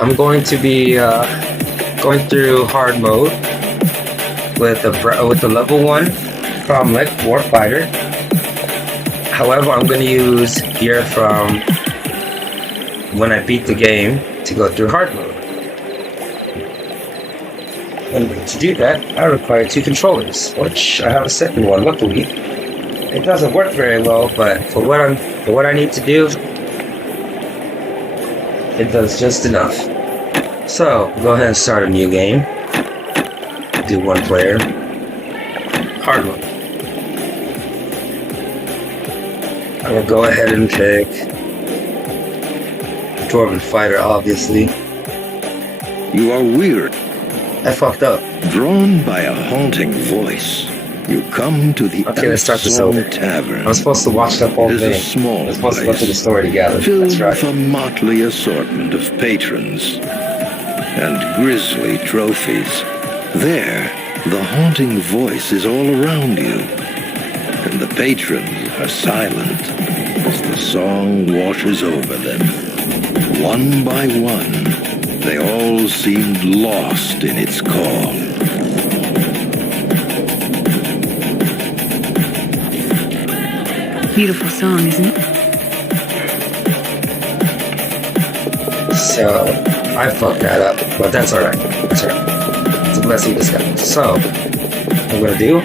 I'm going to be going through hard mode with the level 1 Kromlech Warfighter. However, I'm going to use gear from when I beat the game to go through hard mode. And to do that, I require 2 controllers, which I have a second one. Luckily, it doesn't work very well, but for what I need to do, it does just enough. So, go ahead and start a new game. Do 1 player. Hard mode. I'm gonna go ahead and pick Dwarven Fighter, obviously. You are weird. I fucked up. Drawn by a haunting voice, you come to the Song Tavern. I was supposed to watch that whole thing. It is a small I was supposed to go place through the story together. filled That's right. with a motley assortment of patrons and grisly trophies. There, the haunting voice is all around you, and the patrons are silent as the song washes over them. One by one, they all seemed lost in its call. Beautiful song, isn't it? So, I fucked that up, but that's alright. That's alright. It's a blessing disguise. So, what I'm gonna do,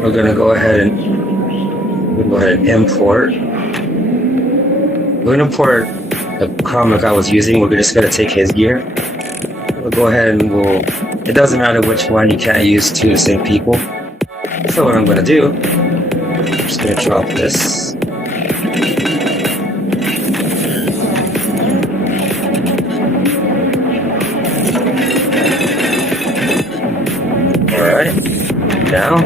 we're gonna go ahead and import. We're gonna import the Kromlech I was using. We're just gonna take his gear. We'll go ahead and it doesn't matter which one, you can't use 2 the same people. So what I'm gonna do, I'm just gonna drop this. Alright, now,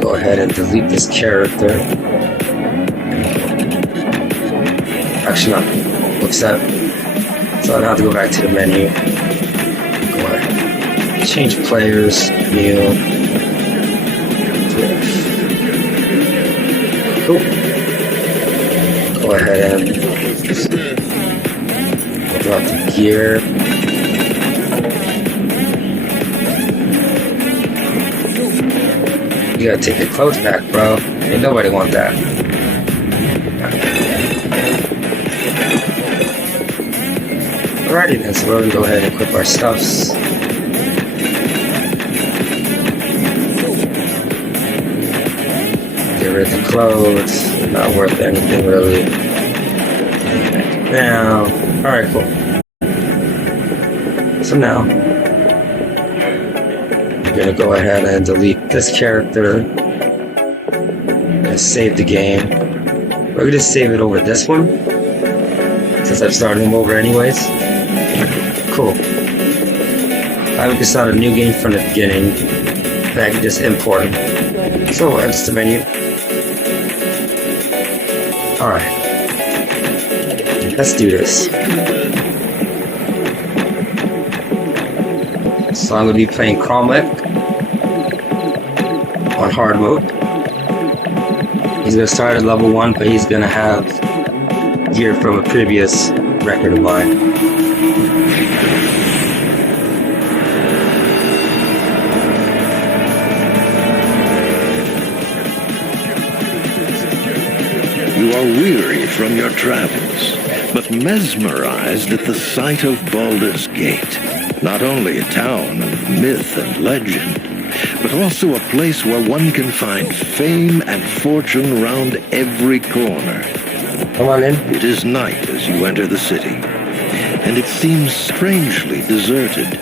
go ahead and delete this character. Actually, not. Accept. So I don't have to go back to the menu. Go ahead. Change players. New. Cool. Go ahead and drop the gear. You gotta take your clothes back, bro. Ain't nobody want that. Alrighty then, so we're gonna go ahead and equip our stuffs. Get rid of the clothes, not worth anything really. Now, alright, cool. So now, we're gonna go ahead and delete this character. Gonna save the game. We're gonna save it over this one, since I've started him over anyways. Cool. I would just start a new game from the beginning that I can just import them. So that's the menu. Alright. Let's do this. So I'm going to be playing Kromlech on hard mode. He's going to start at level 1, but he's going to have gear from a previous record of mine. You are weary from your travels, but mesmerized at the sight of Baldur's Gate. Not only a town of myth and legend, but also a place where one can find fame and fortune round every corner. Come on in. It is night as you enter the city, and it seems strangely deserted.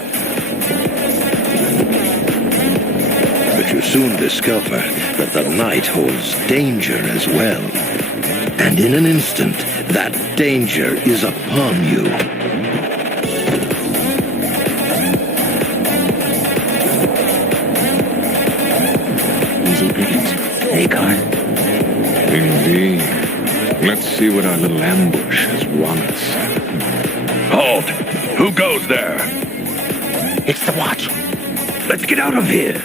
But you soon discover that the night holds danger as well. And in an instant, that danger is upon you. Easy pickings. Hey, Carl. Indeed. Let's see what our little ambush has won us. Halt! Who goes there? It's the watch. Let's get out of here.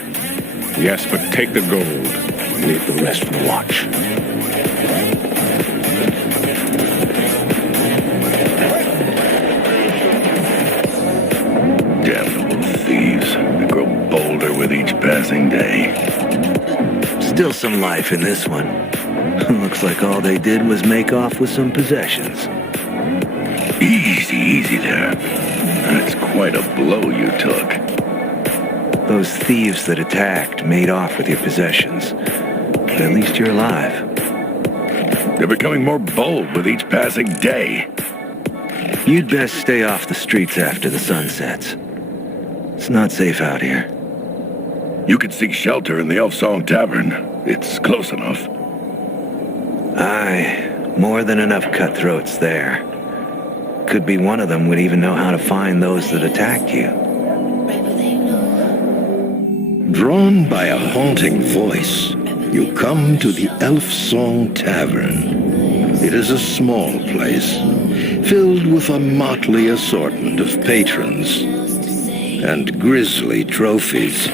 Yes, but take the gold. Leave the rest for the watch. Still some life in this one. Looks like all they did was make off with some possessions. Easy there. That's quite a blow you took. Those thieves that attacked made off with your possessions. But at least you're alive. They're becoming more bold with each passing day. You'd best stay off the streets after the sun sets. It's not safe out here. You could seek shelter in the Song Tavern. It's close enough. Aye, more than enough cutthroats there. Could be one of them would even know how to find those that attacked you. Drawn by a haunting voice, you come to the Song Tavern. It is a small place, filled with a motley assortment of patrons and grisly trophies.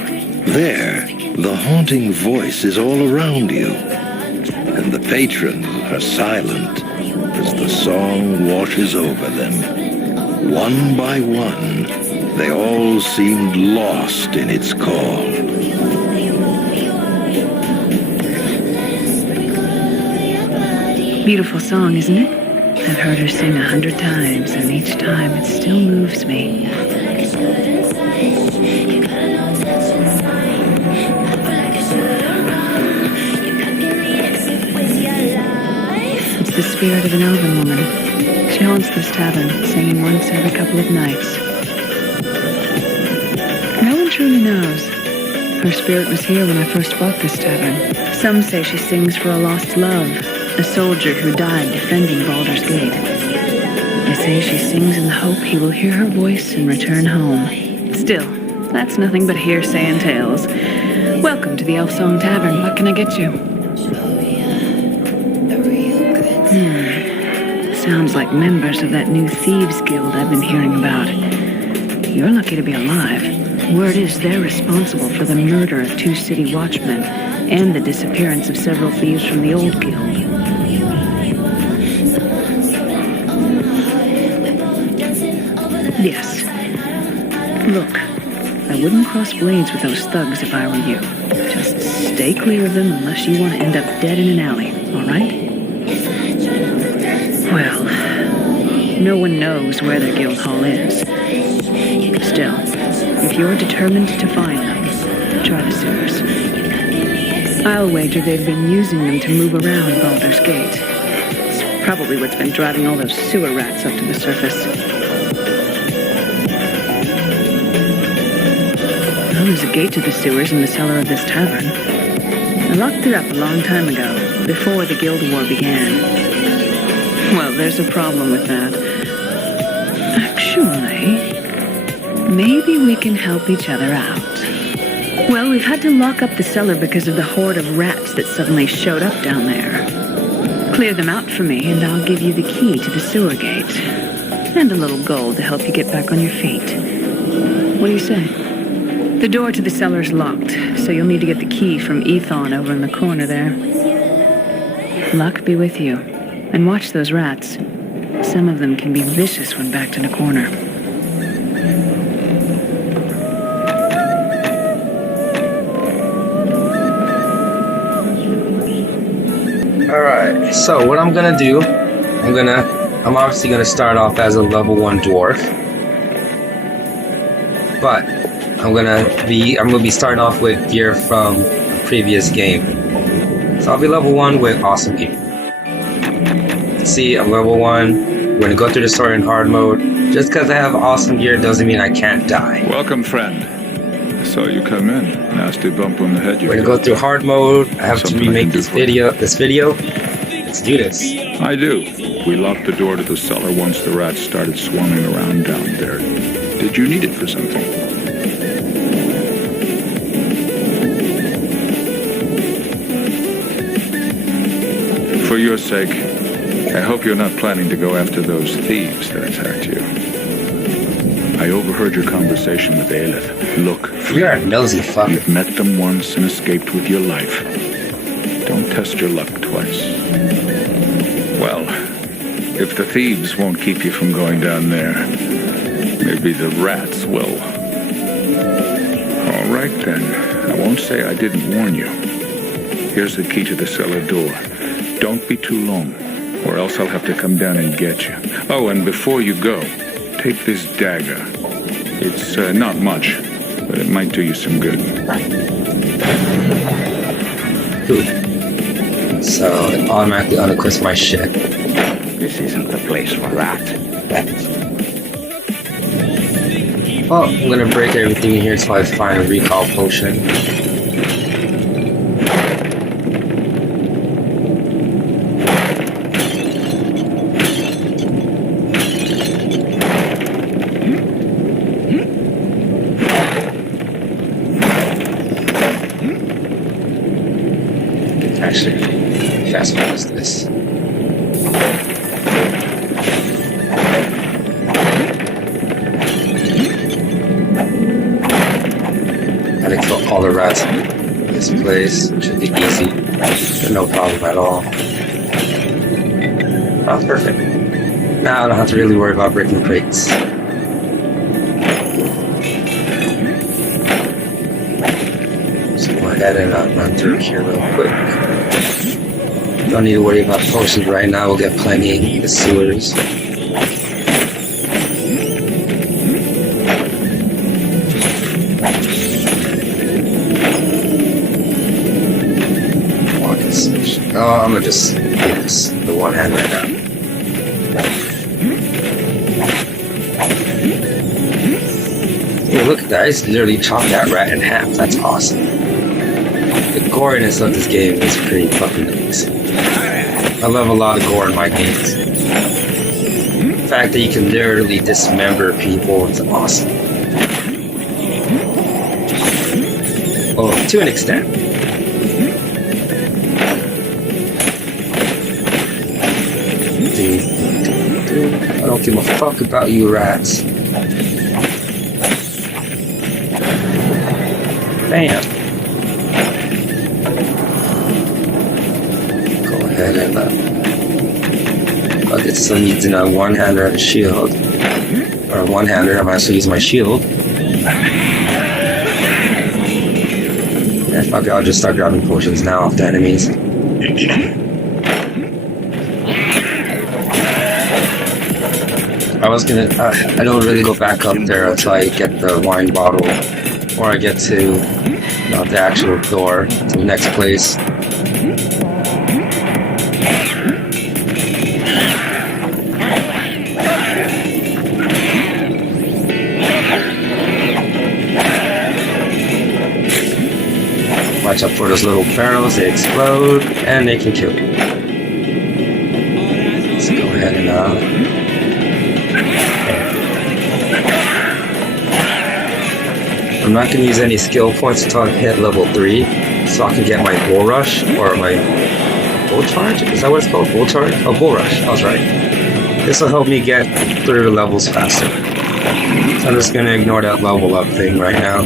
There, the haunting voice is all around you, and the patrons are silent as the song washes over them. One by one, they all seemed lost in its call. Beautiful song, isn't it? I've heard her sing 100 times, and each time it still moves me. It's the spirit of an elven woman. She haunts this tavern, singing once every couple of nights. No one truly knows. Her spirit was here when I first bought this tavern. Some say she sings for a lost love, a soldier who died defending Baldur's Gate. They say she sings in the hope he will hear her voice and return home. Still, that's nothing but hearsay and tales. Welcome to the Song Tavern. What can I get you? Sounds like members of that new Thieves guild I've been hearing about. You're lucky to be alive. Word is they're responsible for the murder of 2 city watchmen and the disappearance of several thieves from the old guild. Yes. Look, I wouldn't cross blades with those thugs if I were you. Just stay clear of them unless you want to end up dead in an alley, all right? Well, no one knows where their guild hall is. Still, if you're determined to find them, try the sewers. I'll wager they've been using them to move around Baldur's Gate. It's probably what's been driving all those sewer rats up to the surface. Well, there's a gate to the sewers in the cellar of this tavern. I locked it up a long time ago, before the Guild War began. Well, there's a problem with that. Actually, maybe we can help each other out. Well, we've had to lock up the cellar because of the horde of rats that suddenly showed up down there. Clear them out for me, and I'll give you the key to the sewer gate. And a little gold to help you get back on your feet. What do you say? The door to the cellar's locked, so you'll need to get the key from Ethon over in the corner there. Luck be with you. And watch those rats. Some of them can be vicious when backed in a corner. Alright, so what I'm gonna do, I'm obviously gonna start off as a level 1 dwarf. But I'm gonna be starting off with gear from a previous game. So I'll be level 1 with awesome gear. See, I'm level 1. We're gonna go through the story in hard mode. Just because I have awesome gear doesn't mean I can't die. Welcome, friend. I saw you come in. Nasty bump on the head. We're gonna go through hard mode. I have to remake this video. Let's do this. I do. We locked the door to the cellar once the rats started swarming around down there. Did you need it for something? For your sake, I hope you're not planning to go after those thieves that attacked you. I overheard your conversation with Aelith. Look, you're a nosy fucker. You've met them once and escaped with your life. Don't test your luck twice. Well, if the thieves won't keep you from going down there, maybe the rats will. All right then. I won't say I didn't warn you. Here's the key to the cellar door. Don't be too long, or else I'll have to come down and get you. Oh, and before you go, take this dagger. It's not much, but it might do you some good. Cool. So it automatically unequips my shit. This isn't the place for that. Well, I'm gonna break everything in here until I find a recall potion. Actually, fast pause this. Gotta kill all the rats in this place. Should be easy. No problem at all. Oh, perfect. Now I don't have to really worry about breaking crates. So go ahead and run through here real quick. Don't need to worry about potions right now. We'll get plenty in the sewers. Oh, I'm gonna just use the one hand right now. Hey, look at that. I just literally chopped that rat in half. That's awesome. The goriness of this game is pretty fucking amazing. I love a lot of gore in my games. The fact that you can literally dismember people is awesome. Well, to an extent. I don't give a fuck about you rats. Bam. Go ahead and I'll get some using a one-hander and a shield. Or a one-hander, I might as well use my shield. Yeah, fuck it, I'll just start grabbing potions now off the enemies. I was gonna, I don't really go back up there until I get the wine bottle, or I get to the actual door to the next place. Watch out for those little barrels, they explode, and they can kill you. Let's go ahead and I'm not going to use any skill points until I hit level 3, so I can get my bull rush, or my bull charge? Is that what it's called? Bull charge? Oh, bull rush. I was right. This will help me get through the levels faster. So I'm just going to ignore that level up thing right now.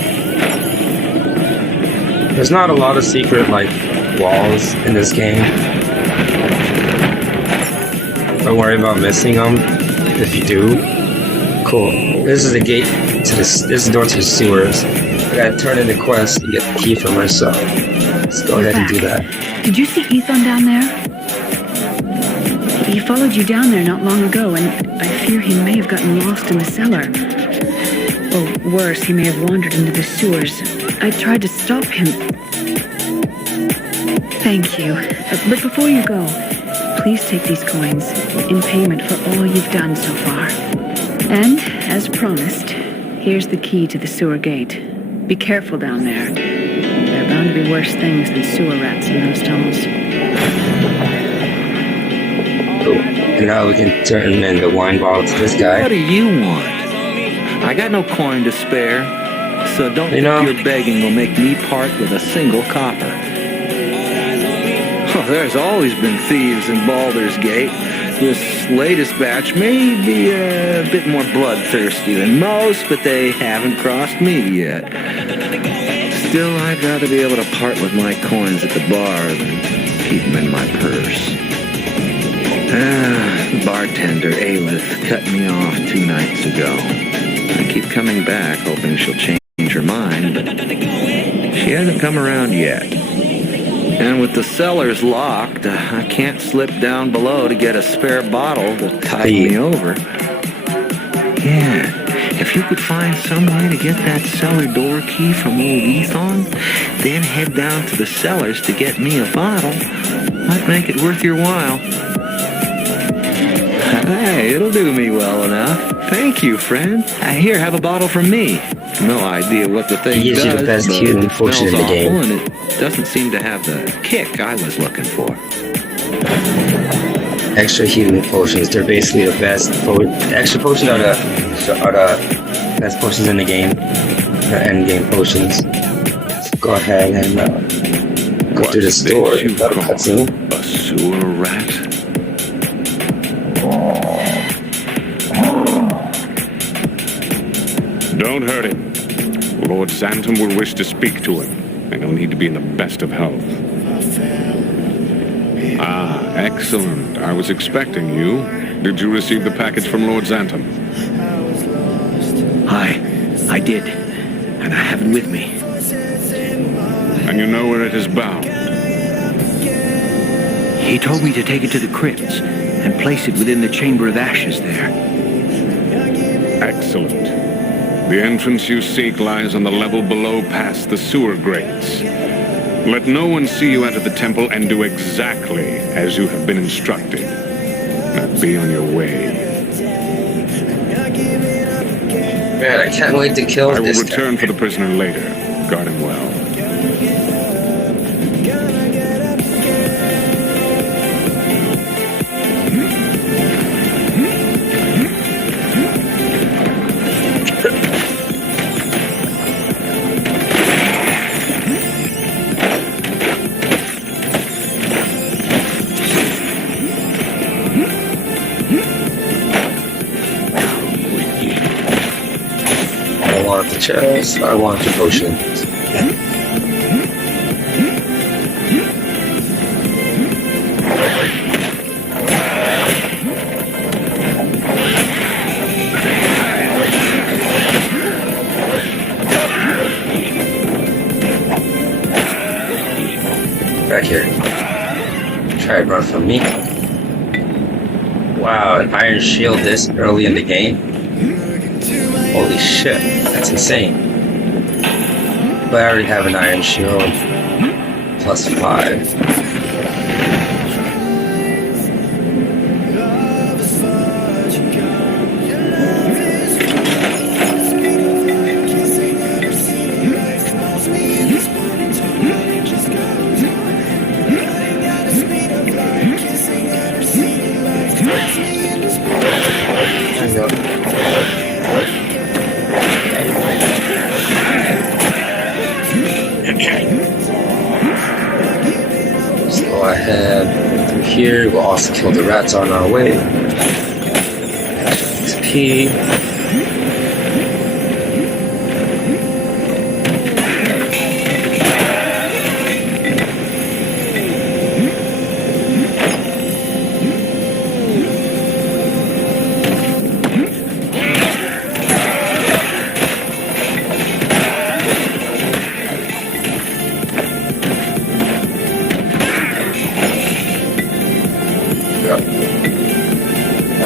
There's not a lot of secret, walls in this game. Don't worry about missing them. If you do, cool. This is the gate to this is the door to the sewers. I gotta turn in the quest and get the key for myself. Let's go ahead and do that. Did you see Ethan down there? He followed you down there not long ago, and I fear he may have gotten lost in the cellar. Or worse, he may have wandered into the sewers. I tried to stop him. Thank you. But before you go, please take these coins in payment for all you've done so far. And, as promised, here's the key to the sewer gate. Be careful down there. There are bound to be worse things than sewer rats in those tunnels. Cool. And now we can turn in the wine bottle to this guy. What do you want? I got no coin to spare, so don't think your begging will make me part with a single copper. Oh, there's always been thieves in Baldur's Gate. This latest batch may be a bit more bloodthirsty than most, but they haven't crossed me yet. Still, I'd rather be able to part with my coins at the bar than keep them in my purse. Bartender Aelith cut me off 2 nights ago. I keep coming back, hoping she'll change her mind, but she hasn't come around yet. And with the cellars locked, I can't slip down below to get a spare bottle to tide me over. Yeah, if you could find some way to get that cellar door key from old Ethon, then head down to the cellars to get me a bottle, might make it worth your while. Hey, it'll do me well enough. Thank you, friend. Here, have a bottle from me. No idea what the thing He gives you the best healing potion in the game. And it doesn't seem to have the kick I was looking for. Extra healing potions, they're basically the best. Extra potions are the best potions in the game. They're end game potions. So go ahead and go through the store. That'll cut soon. A sewer rat? Don't hurt him. Lord Xantam will wish to speak to him, and he'll need to be in the best of health. Ah, excellent. I was expecting you. Did you receive the package from Lord Xantam? I did. And I have it with me. And you know where it is bound? He told me to take it to the crypts and place it within the Chamber of Ashes there. Excellent. The entrance you seek lies on the level below past the sewer grates. Let no one see you enter the temple and do exactly as you have been instructed. Now be on your way. Man, I can't wait to kill I will this return for the prisoner later. Guard him well. Chest. I want the potions. Back here. Try to run from me. Wow, an iron shield this early in the game. Holy shit, that's insane. But I already have an iron shield. +5. There you go. Let's go ahead through here. We'll also kill the rats on our way. XP.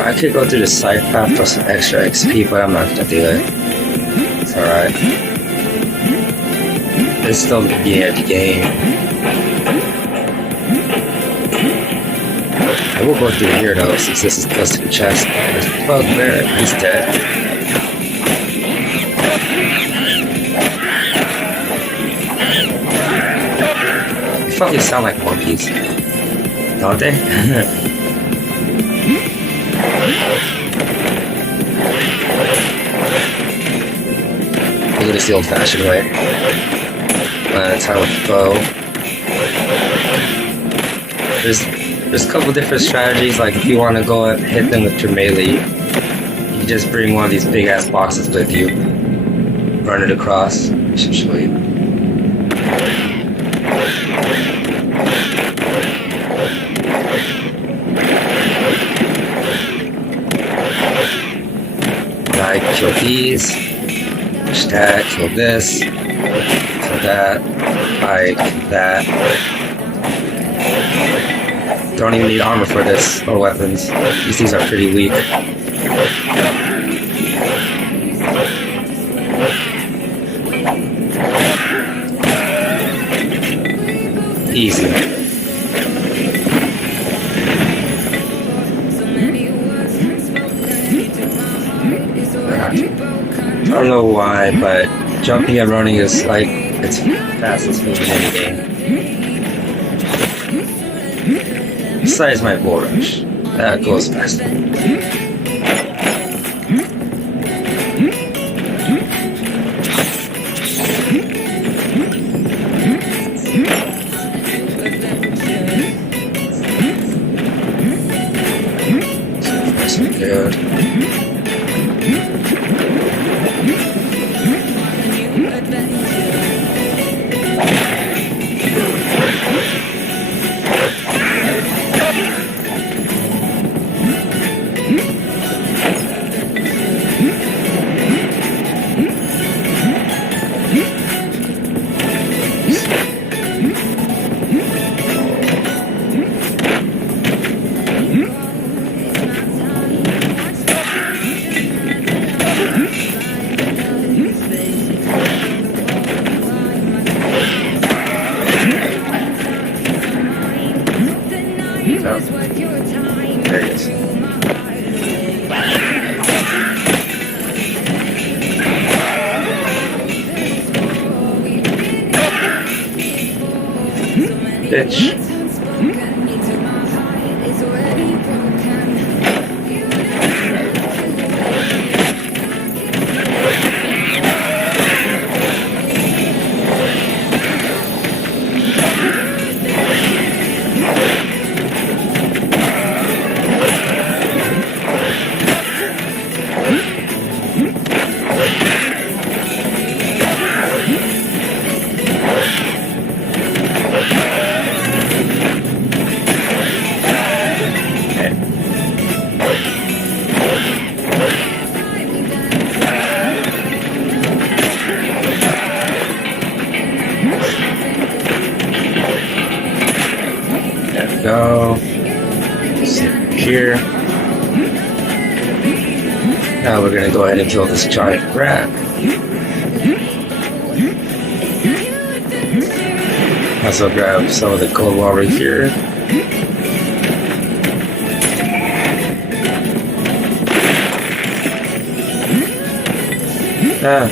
I could go through the side path for some extra XP, but I'm not gonna do it. It's alright. It's still the beginning of the game. I will go through here though, since this is close to the chest. There's a bug there, he's dead. They probably sound like monkeys, don't they? Look at this the old-fashioned way. Time with the bow. There's a couple different strategies. Like if you want to go and hit them with your melee, you just bring one of these big ass boxes with you, run it across. I should show you. I kill these, push that, kill this, kill that, I kill that, Don't even need armor for this, or weapons. These things are pretty weak. Easy. I don't know why, but jumping and running is like it's fastest move in any game. Besides my bull rush, that goes faster. That's good. There it is. Bitch. Go. Sit here. Now we're gonna go ahead and kill this giant rat. Also grab some of the cold water here.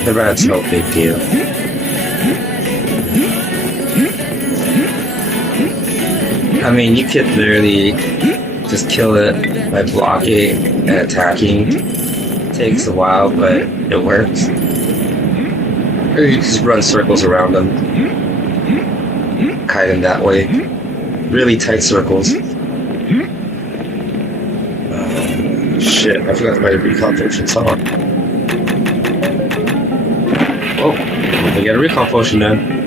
The rat's no big deal. I mean, you could literally just kill it by blocking and attacking. It takes a while, but it works. Or you just run circles around them. Hide them that way. Really tight circles. Shit, I forgot my recon potion's on. Oh, we got a recon potion then.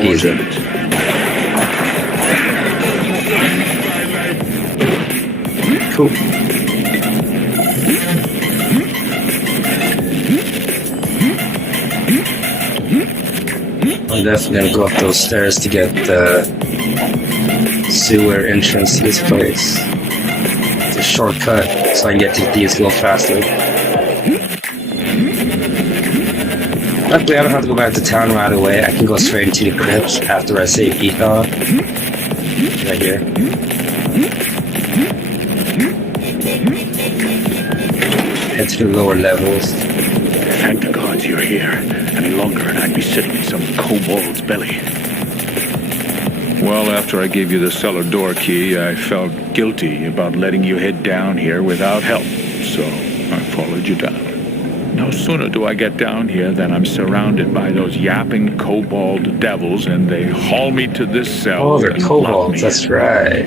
Easy. Cool. I'm definitely gonna go up those stairs to get the sewer entrance to this place. It's a shortcut, so I can get to Thieves a little faster. Luckily, I don't have to go back to town right away. I can go straight into the crypts after I save Ethan. Right here. Head to the lower levels. Thank the gods you're here. Any longer and I'd be sitting in some kobold's belly. Well, after I gave you the cellar door key, I felt guilty about letting you head down here without help, so I followed you down. No sooner do I get down here than I'm surrounded by those yapping kobold devils, and they haul me to this cell. Oh, they're and lock kobolds, me that's in. right.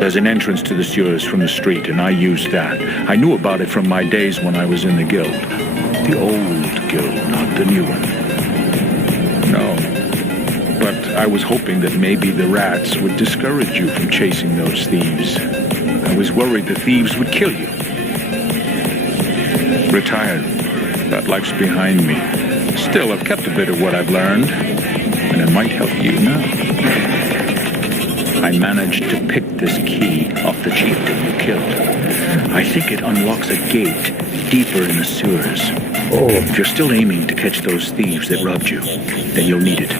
There's an entrance to the sewers from the street, and I used that. I knew about it from my days when I was in the guild. The old guild, not the new one. No. But I was hoping that maybe the rats would discourage you from chasing those thieves. I was worried the thieves would kill you. Retired. That life's behind me. Still, I've kept a bit of what I've learned, and it might help you now. I managed to pick this key off the chieftain you killed. I think it unlocks a gate deeper in the sewers. Oh, If you're still aiming to catch those thieves that robbed you, then you'll need it.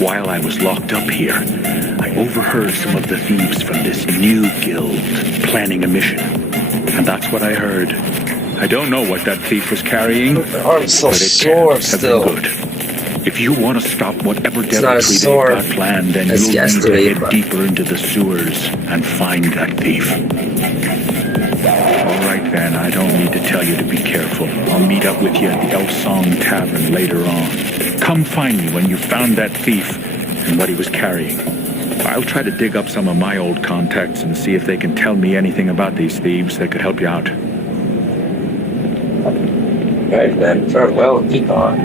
While I was locked up here, I overheard some of the thieves from this new guild planning a mission. And that's what I heard. I don't know what that thief was carrying, my arm's so but it sore can't have still. been good. If you want to stop whatever not deviltry as they've sore got planned, then as you'll need yesterday, to head but- deeper into the sewers and find that thief. All right then, I don't need to tell you to be careful. I'll meet up with you at the Song Tavern later on. Come find me when you found that thief and what he was carrying. I'll try to dig up some of my old contacts and see if they can tell me anything about these thieves that could help you out. Right then, farewell, keep on.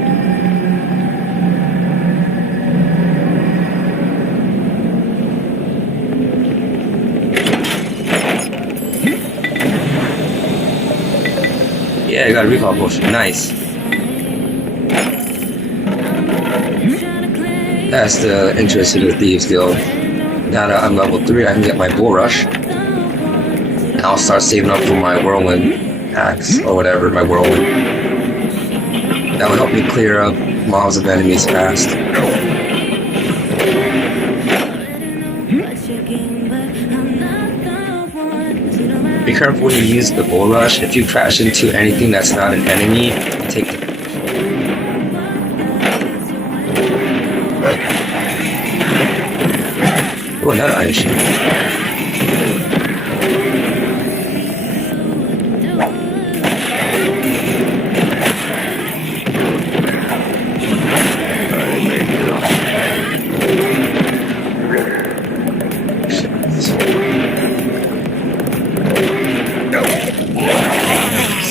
Yeah, I got a recall potion. Nice. That's the interest in the Thieves Guild. Now that I'm level 3, I can get my Bull Rush. And I'll start saving up for my Whirlwind axe, or whatever, my Whirlwind. That will help me clear up mobs of enemies fast. Be careful when you use the Bull Rush. If you crash into anything that's not an enemy, take the... Oh, another iron shield.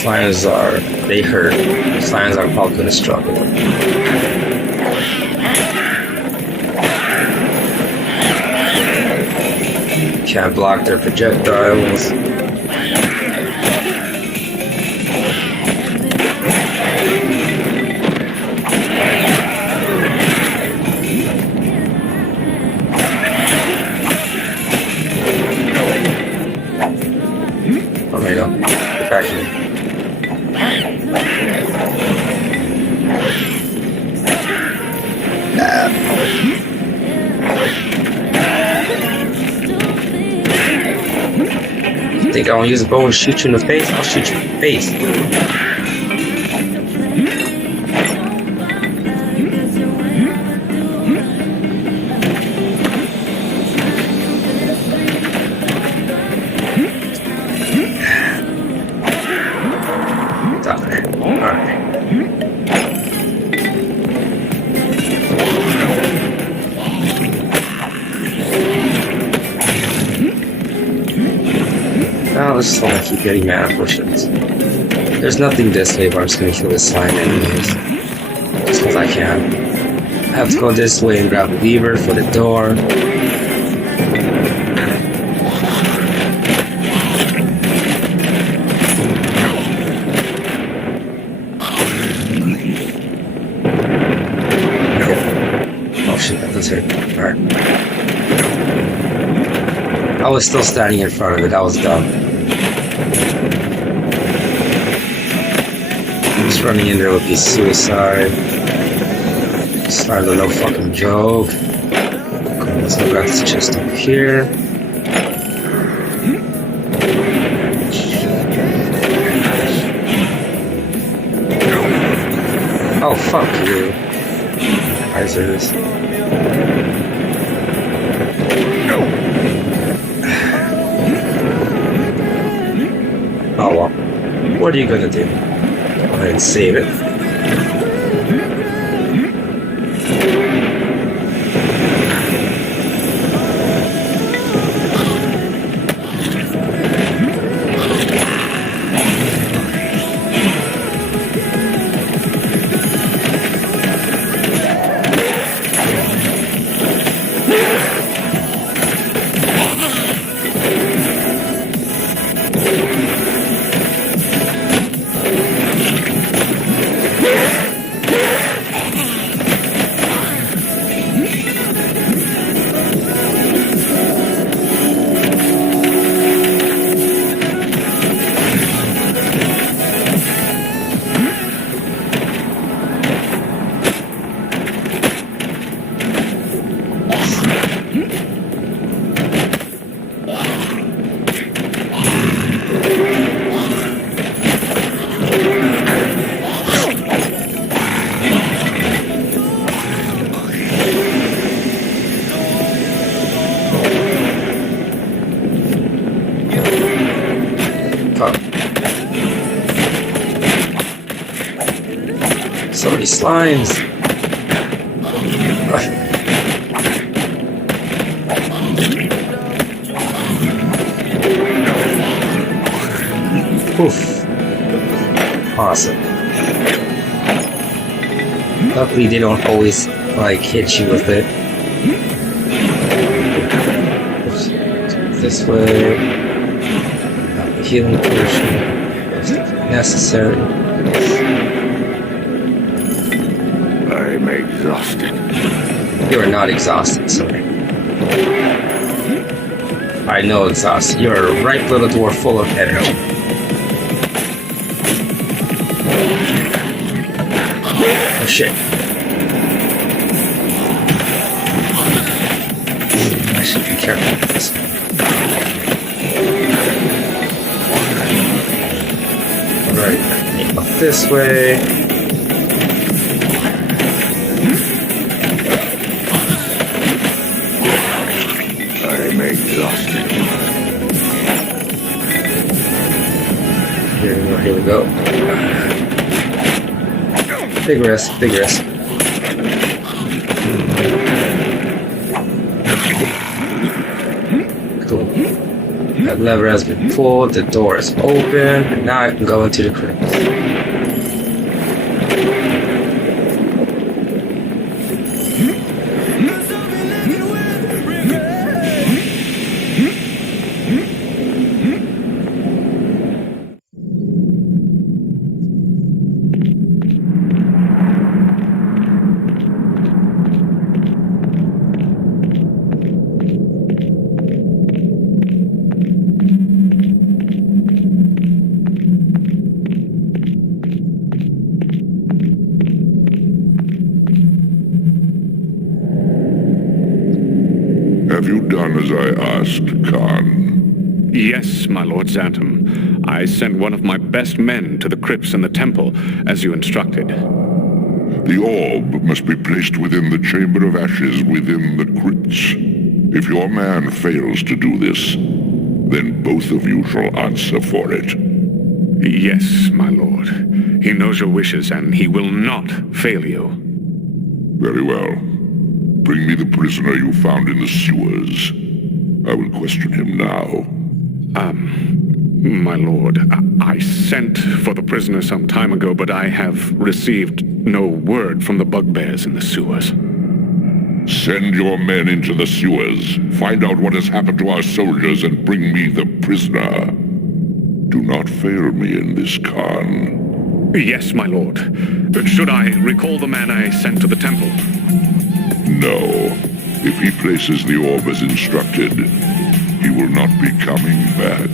Lions are, they hurt. Lions are probably gonna struggle. Can't block their projectiles. Oh, there you go. Get back here. Think I want to use a bow and shoot you in the face? I'll shoot you in the face. Die. Alright. Now let's just want to keep getting mana potions. There's nothing this way, but I'm just gonna kill this slime anyways. Just because I can. I have to go this way and grab the lever for the door. Oh shit, that does hurt. Alright. I was still standing in front of it, that was dumb. Just running in there would be suicide. Started a no fucking joke. Cool, let's go grab this chest over here. Oh, fuck you. Risers. Oh well. What are you gonna do? Go ahead and save it. So many slimes. Oof. Awesome. Luckily they don't always like hit you with it. This way. Healing potion. Necessary. I'm exhausted. You are not exhausted, sir. I know exhausted. You're a ripe little dwarf full of energy. Oh shit. I should be careful with this. Alright, up this way. I'm exhausted. Here we go. Big risk, big risk. Cool. That lever has been pulled, the door is open, and now I can go into the crypt. Have you done as I asked, Khan? Yes, my Lord Xantum. I sent one of my best men to the crypts in the temple, as you instructed. The orb must be placed within the Chamber of Ashes within the crypts. If your man fails to do this, then both of you shall answer for it. Yes, my lord. He knows your wishes, and he will not fail you. Very well. Bring me the prisoner you found in the sewers. I will question him now. My lord, I sent for the prisoner some time ago, but I have received no word from the bugbears in the sewers. Send your men into the sewers. Find out what has happened to our soldiers and bring me the prisoner. Do not fail me in this, Khan. Yes, my lord. But should I recall the man I sent to the temple? No. If he places the orb as instructed, he will not be coming back.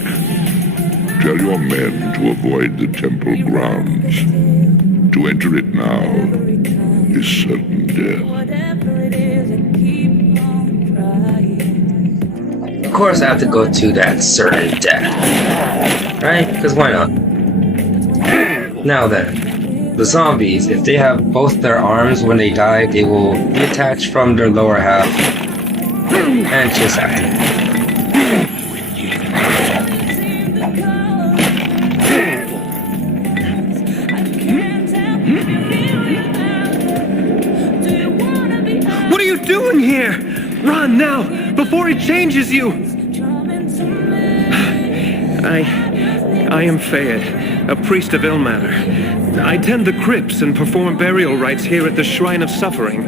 Tell your men to avoid the temple grounds. To enter it now is certain death. Of course I have to go to that certain death. Right? Because why not? Now then, the zombies, if they have both their arms when they die, they will detach from their lower half And chase after him. What are you doing here? Run now, before he changes you! I am Fayed, a priest of Ilmater. I tend the crypts and perform burial rites here at the Shrine of Suffering.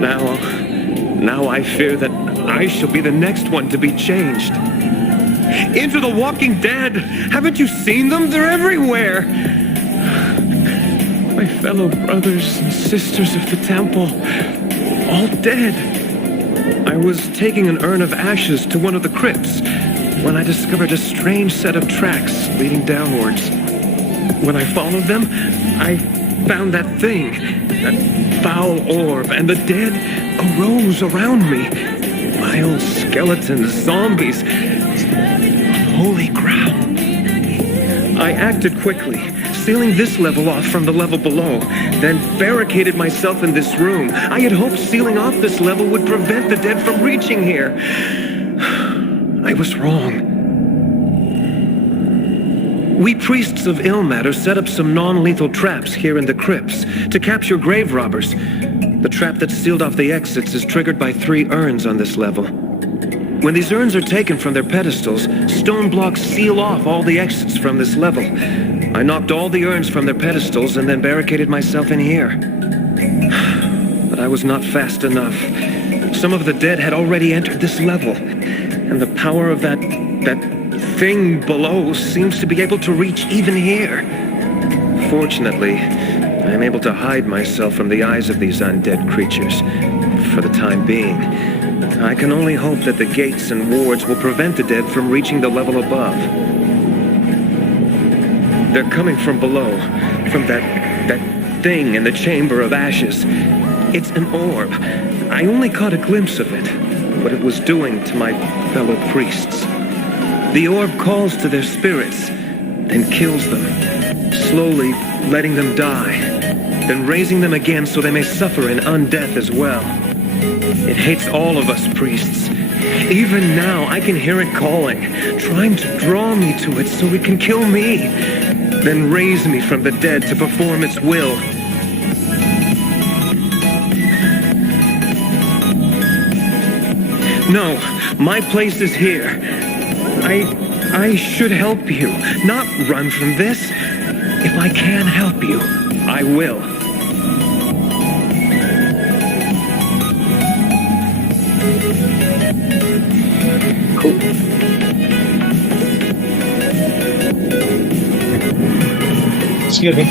Now I fear that I shall be the next one to be changed. Into the Walking Dead! Haven't you seen them? They're everywhere! My fellow brothers and sisters of the temple, all dead. I was taking an urn of ashes to one of the crypts when I discovered a strange set of tracks leading downwards. When I followed them, I found that thing, that foul orb, and the dead arose around me. Vile skeletons, zombies, holy ground. I acted quickly, sealing this level off from the level below, then barricaded myself in this room. I had hoped sealing off this level would prevent the dead from reaching here. I was wrong. We priests of Ilmater set up some non-lethal traps here in the crypts to capture grave robbers. The trap that sealed off the exits is triggered by 3 urns on this level. When these urns are taken from their pedestals, stone blocks seal off all the exits from this level. I knocked all the urns from their pedestals and then barricaded myself in here. But I was not fast enough. Some of the dead had already entered this level, and the power of that thing below seems to be able to reach even here. Fortunately, I am able to hide myself from the eyes of these undead creatures, for the time being. I can only hope that the gates and wards will prevent the dead from reaching the level above. They're coming from below, from that thing in the Chamber of Ashes. It's an orb. I only caught a glimpse of it, what it was doing to my fellow priests. The orb calls to their spirits, then kills them, slowly letting them die, then raising them again so they may suffer in undeath as well. It hates all of us priests. Even now, I can hear it calling, trying to draw me to it so it can kill me, then raise me from the dead to perform its will. No, my place is here. I should help you, not run from this. If I can help you, I will. Cool. Excuse me.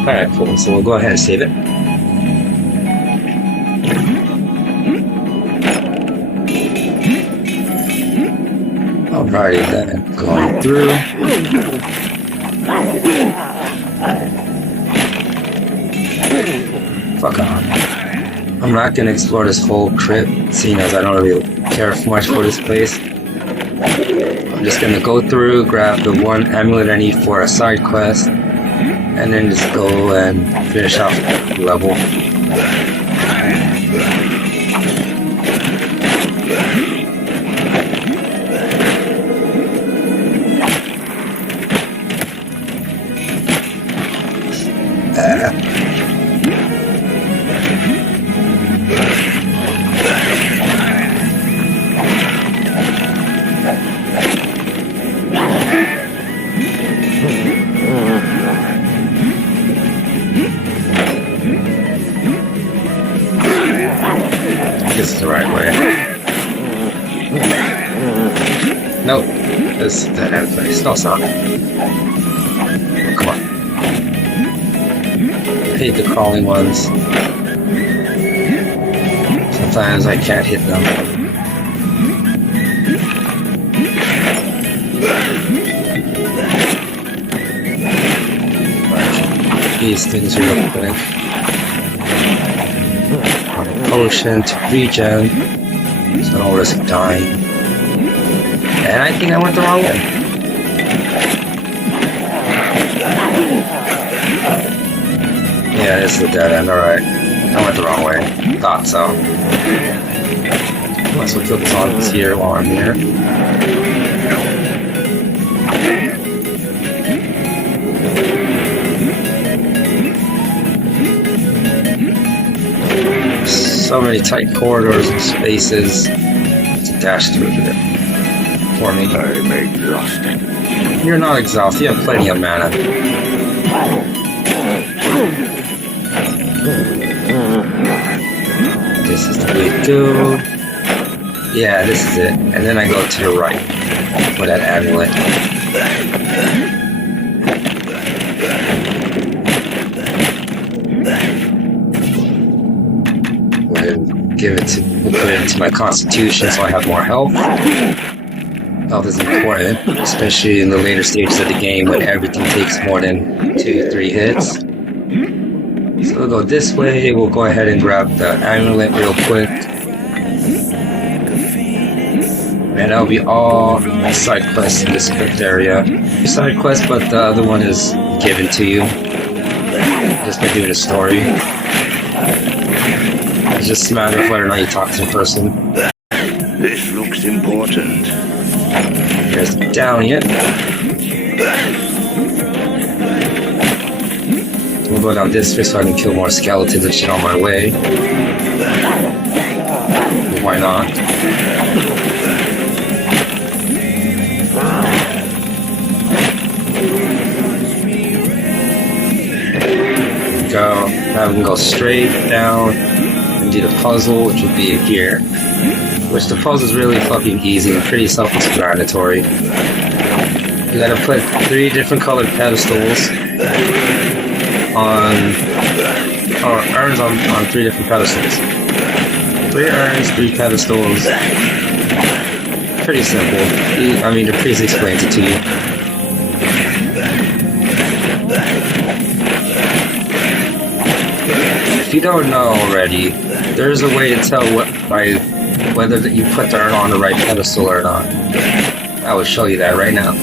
Alright, cool. So we'll go ahead and save it. Alrighty then, going through. Fuck off. I'm not gonna explore this whole crypt, seeing as I don't really care much for this place. I'm just gonna go through, grab the one amulet I need for a side quest, and then just go and finish off the level. This is the right way. Nope. This is the dead end place. No, it's not. Oh, come on. hate the crawling ones. Sometimes I can't hit them. These things real quick. Potion to regen, so I don't risk dying. And I think I went the wrong way. Yeah, this is a dead end, alright. I went the wrong way. Thought so. Might as well kill the zombies here while I'm here. So many tight corridors and spaces to dash through here for me. I'm exhausted. You're not exhausted, you have plenty of mana. This is the way to go. Yeah, this is it. And then I go to the right for that amulet. We'll put it into my constitution so I have more health. Health is important, especially in the later stages of the game when everything takes more than 2-3 hits. So we'll go this way. We'll go ahead and grab the amulet real quick. And that'll be all side quests in this script area. Side quest, but the other one is given to you. Just by doing a story. It's just a matter of whether or not you talk to a person. This looks important. There's down yet. We'll go down this way so I can kill more skeletons and shit on my way. Why not? Go. Now we can go straight down and do the puzzle, which would be here. Which the puzzle is really fucking easy and pretty self-explanatory. You gotta put 3 different colored pedestals on, or urns on 3 different pedestals. 3 urns, 3 pedestals. Pretty simple. I mean, the priest explains it to you. If you don't know already, there's a way to tell whether that you put the urn on the right pedestal or not. I will show you that right now.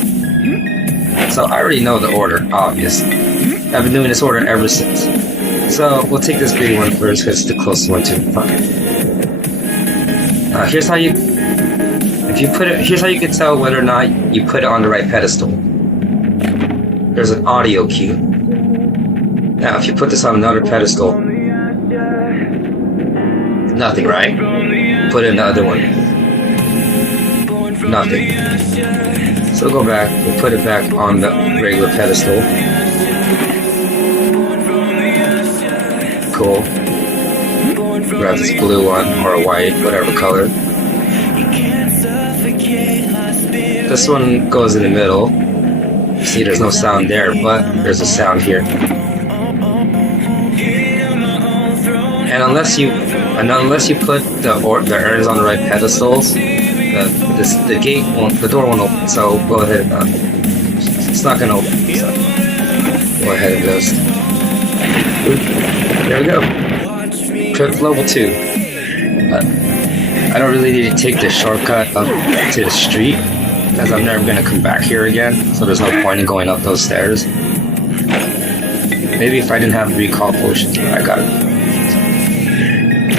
So I already know the order, obvious. I've been doing this order ever since. So we'll take this big one first because it's the closest one to the front. Here's how you here's how you can tell whether or not you put it on the right pedestal. There's an audio cue. Now if you put this on another pedestal, nothing, right? Put in the other one. Nothing. So go back, we'll put it back on the regular pedestal. Cool. Grab this blue one, or white, whatever color. This one goes in the middle. See, there's no sound there, but there's a sound here. And unless you put the urns on the right pedestals, the gate won't, the door won't open. So go ahead. It's not gonna open. So go ahead and just. There we go. Trip level 2. I don't really need to take the shortcut up to the street, as I'm never gonna come back here again. So there's no point in going up those stairs. Maybe if I didn't have recall potions, but I got it.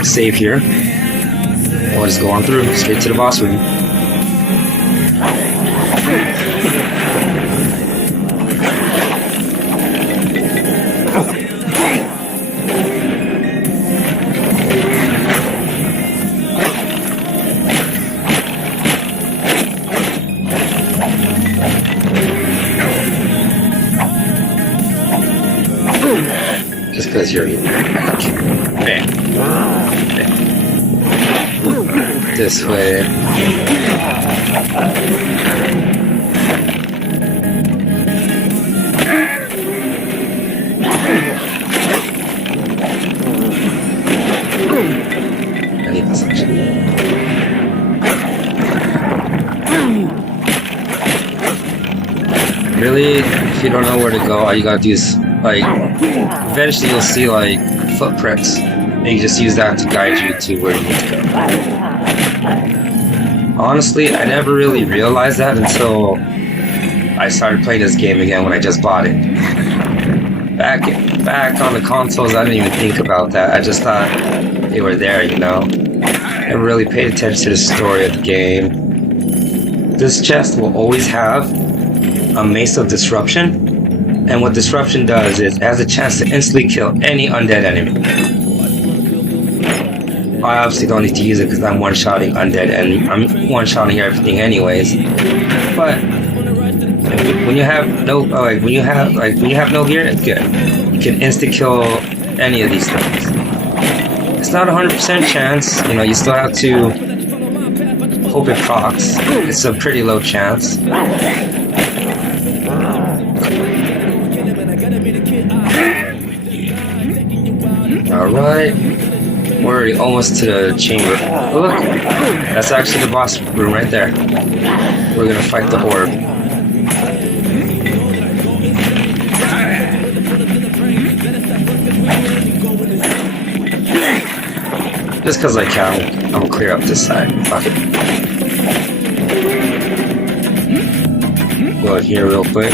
Save here. We'll just go on through, straight to the boss room. Just because you're bang. This way. Really, if you don't know where to go, all you gotta do is, like, eventually you'll see, like, footprints. And you just use that to guide you to where you need to go. Honestly, I never really realized that until I started playing this game again when I just bought it. Back on the consoles, I didn't even think about that. I just thought they were there, you know? I never really paid attention to the story of the game. This chest will always have a Mace of Disruption, and what Disruption does is it has a chance to instantly kill any undead enemy. I obviously don't need to use it because I'm one-shotting undead and I'm one-shotting everything anyways. But when you have no gear, it's good. You can insta kill any of these things. It's not a 100% chance, you know. You still have to hope it procs. It's a pretty low chance. Alright, we're almost to the chamber. Oh, look, that's actually the boss room right there. We're gonna fight the orb. Just because I can, I'm gonna clear up this side. Fuck it. Go here real quick.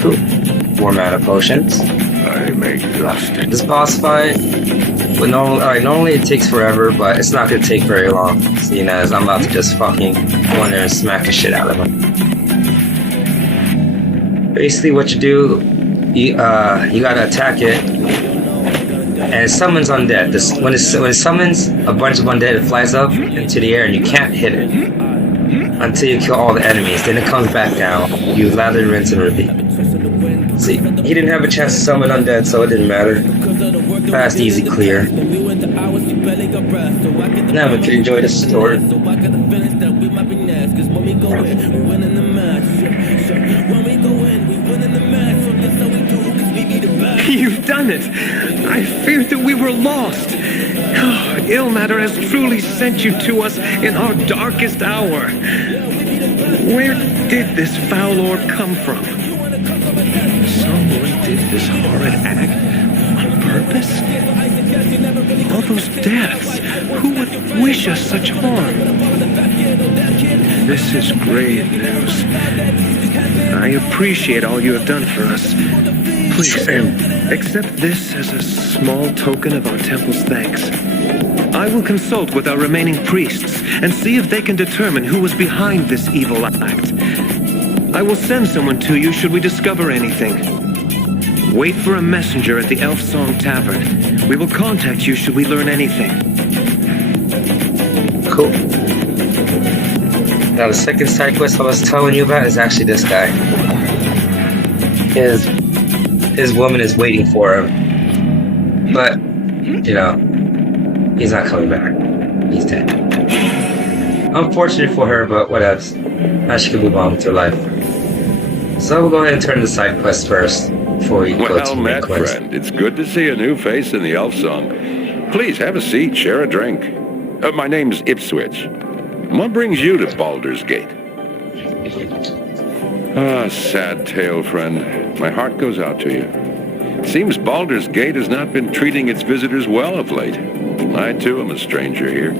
Cool. 4 mana potions. I'm exhausted. This boss fight, but normally it takes forever, but it's not gonna take very long. Seeing as I'm about to just fucking go in there and smack the shit out of him. Basically, what you do, you gotta attack it, and it summons undead. When it summons a bunch of undead, it flies up into the air, and you can't hit it until you kill all the enemies. Then it comes back down. You lather, rinse, and repeat. See, he didn't have a chance to summon undead, so it didn't matter. Fast, easy, clear. Now we can enjoy the story. You've done it! I feared that we were lost. Ilmater has truly sent you to us in our darkest hour. Where did this foul orb come from? Someone did this horrid act on purpose? All those deaths, who would wish us such harm? This is grave news. I appreciate all you have done for us. Please, accept this as a small token of our temple's thanks. I will consult with our remaining priests and see if they can determine who was behind this evil act. I will send someone to you should we discover anything. Wait for a messenger at the Song Tavern. We will contact you should we learn anything. Cool. Now the second side quest I was telling you about is actually this guy. His woman is waiting for him. But, you know, he's not coming back. He's dead. Unfortunate for her, but whatever. Now she can move on with her life. So we'll go ahead and turn the side quest first before we go to the main quest. Friend, it's good to see a new face in the Elf Song. Please have a seat, share a drink. My name's Ipswich. What brings you to Baldur's Gate? Ah, sad tale, friend. My heart goes out to you. It seems Baldur's Gate has not been treating its visitors well of late. I, too, am a stranger here.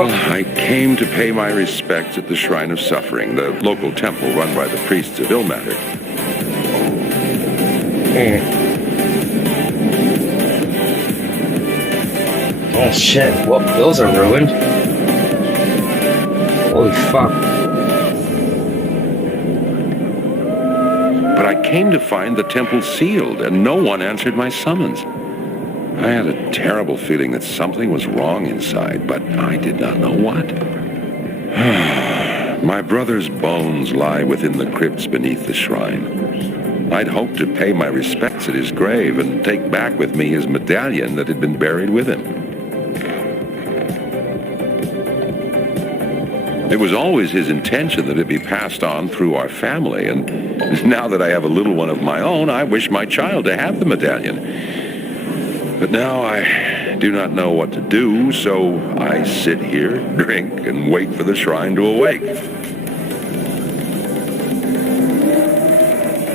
I came to pay my respects at the Shrine of Suffering, the local temple run by the priests of Ilmater. Oh shit, well, those are ruined. Holy fuck. But I came to find the temple sealed, and no one answered my summons. I had a terrible feeling that something was wrong inside, but I did not know what. My brother's bones lie within the crypts beneath the shrine. I'd hoped to pay my respects at his grave and take back with me his medallion that had been buried with him. It was always his intention that it be passed on through our family, and now that I have a little one of my own, I wish my child to have the medallion. But now I do not know what to do, so I sit here, drink, and wait for the shrine to awake.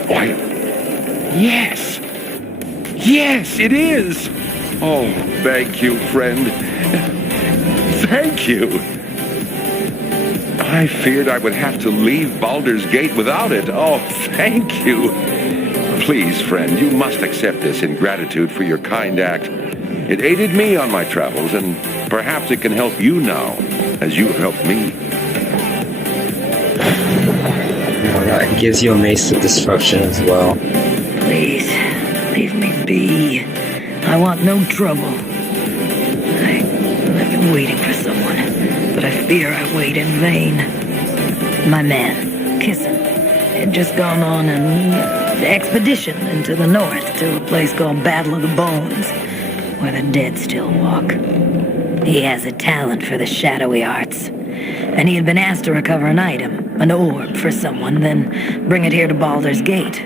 Why, yes! Yes, it is! Oh, thank you, friend. Thank you! I feared I would have to leave Baldur's Gate without it. Oh, thank you. Please, friend, you must accept this in gratitude for your kind act. It aided me on my travels, and perhaps it can help you now, as you have helped me. It gives you a mace of destruction as well. Please, leave me be. I want no trouble. I've been waiting for someone, but I fear I wait in vain. My man, Kissin, had just gone on an expedition into the north to a place called Battle of the Bones, where the dead still walk. He has a talent for the shadowy arts, and he had been asked to recover an item, an orb for someone, then bring it here to Baldur's Gate.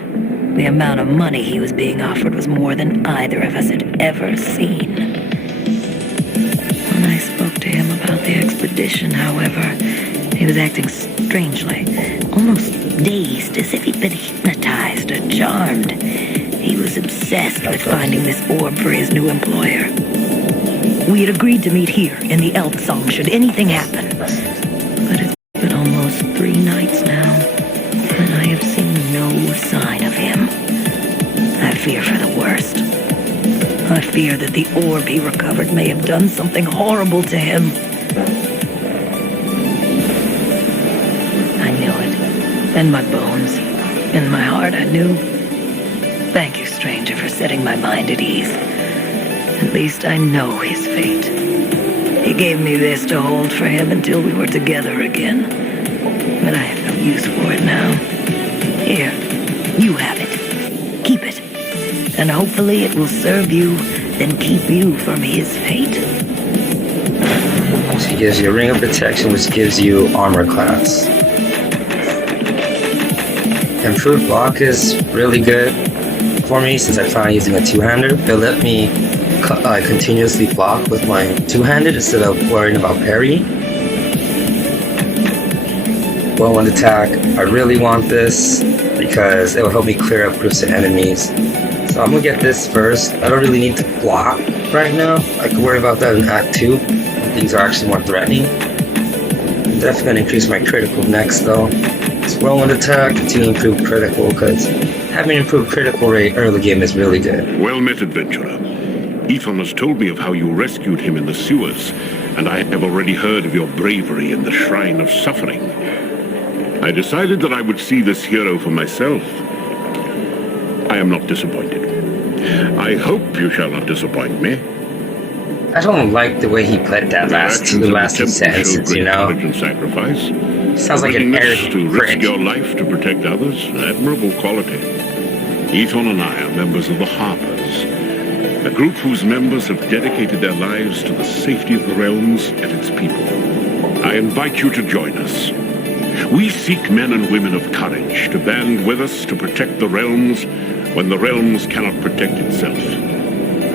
The amount of money he was being offered was more than either of us had ever seen. When I spoke to him about the expedition, however, he was acting strangely, almost dazed, as if he'd been hypnotized or charmed. He was obsessed with finding this orb for his new employer. We had agreed to meet here in the Elf Song should anything happen. But it's been almost 3 nights now, and I have seen no sign of him. I fear for the worst. I fear that the orb he recovered may have done something horrible to him. I knew it. In my bones. In my heart, I knew. Thank you, stranger, for setting my mind at ease. At least I know his fate. He gave me this to hold for him until we were together again. But I have no use for it now. Here, you have it. Keep it. And hopefully it will serve you, then keep you from his fate. She gives you a ring of protection, which gives you armor class. Improved block is really good for me since I found using a two-hander. It let me continuously block with my two-handed instead of worrying about parry. Whirlwind attack. I really want this because it will help me clear up groups of enemies. So I'm gonna get this first. I don't really need to block right now. I can worry about that in Act 2. Things are actually more threatening. I'm definitely gonna increase my critical next though. It's whirlwind attack to improve critical, because having improved critical rate early game is really good. Well met, adventurer. Ethan has told me of how you rescued him in the sewers, and I have already heard of your bravery in the Shrine of Suffering. I decided that I would see this hero for myself. I am not disappointed. I hope you shall not disappoint me. I don't like the way he put that last two sentences, you know? And sacrifice. Sounds like an arrogant to risk prick. your life to protect others, an admirable quality. Ethan and I are members of the Harpers, a group whose members have dedicated their lives to the safety of the realms and its people. I invite you to join us. We seek men and women of courage to band with us to protect the realms when the realms cannot protect itself.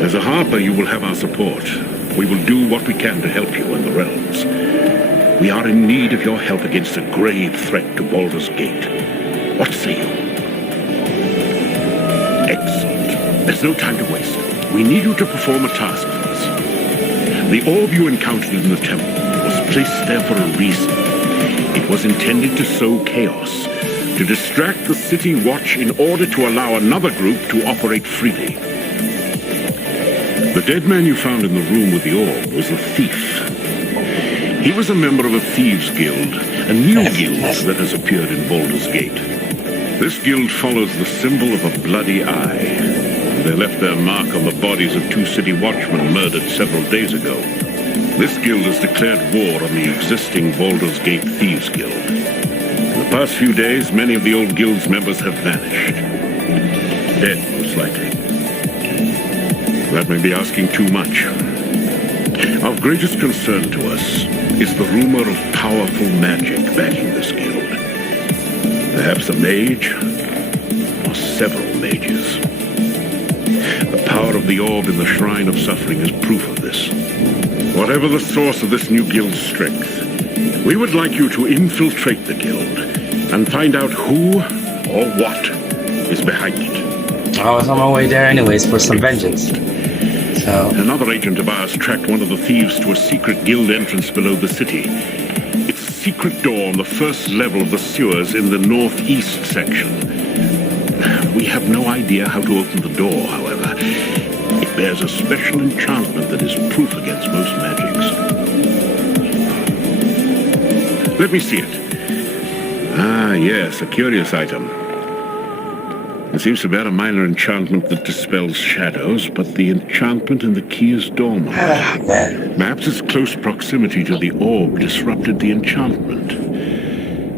As a Harper, you will have our support. We will do what we can to help you in the realms. We are in need of your help against a grave threat to Baldur's Gate. What say you? Excellent. There's no time to waste. We need you to perform a task for us. The orb you encountered in the temple was placed there for a reason. It was intended to sow chaos, to distract the city watch in order to allow another group to operate freely. The dead man you found in the room with the orb was a thief. He was a member of a Thieves guild, a new guild that has appeared in Baldur's Gate. This guild follows the symbol of a bloody eye. They left their mark on the bodies of 2 city watchmen murdered several days ago. This guild has declared war on the existing Baldur's Gate Thieves Guild. In the past few days, many of the old guild's members have vanished. Dead, most likely. That may be asking too much. Of greatest concern to us is the rumor of powerful magic backing this guild. Perhaps a mage, or several mages. The power of the orb in the Shrine of Suffering is proof of this. Whatever the source of this new guild's strength, we would like you to infiltrate the guild and find out who or what is behind it. I was on my way there anyways for some vengeance. So another agent of ours tracked one of the thieves to a secret guild entrance below the city. It's a secret door on the first level of the sewers in the northeast section. We have no idea how to open the door, however. It bears a special enchantment that is proof against most magics. Let me see it. Ah, yes, a curious item. It seems to bear a minor enchantment that dispels shadows, but the enchantment in the key is dormant. Perhaps its close proximity to the orb disrupted the enchantment.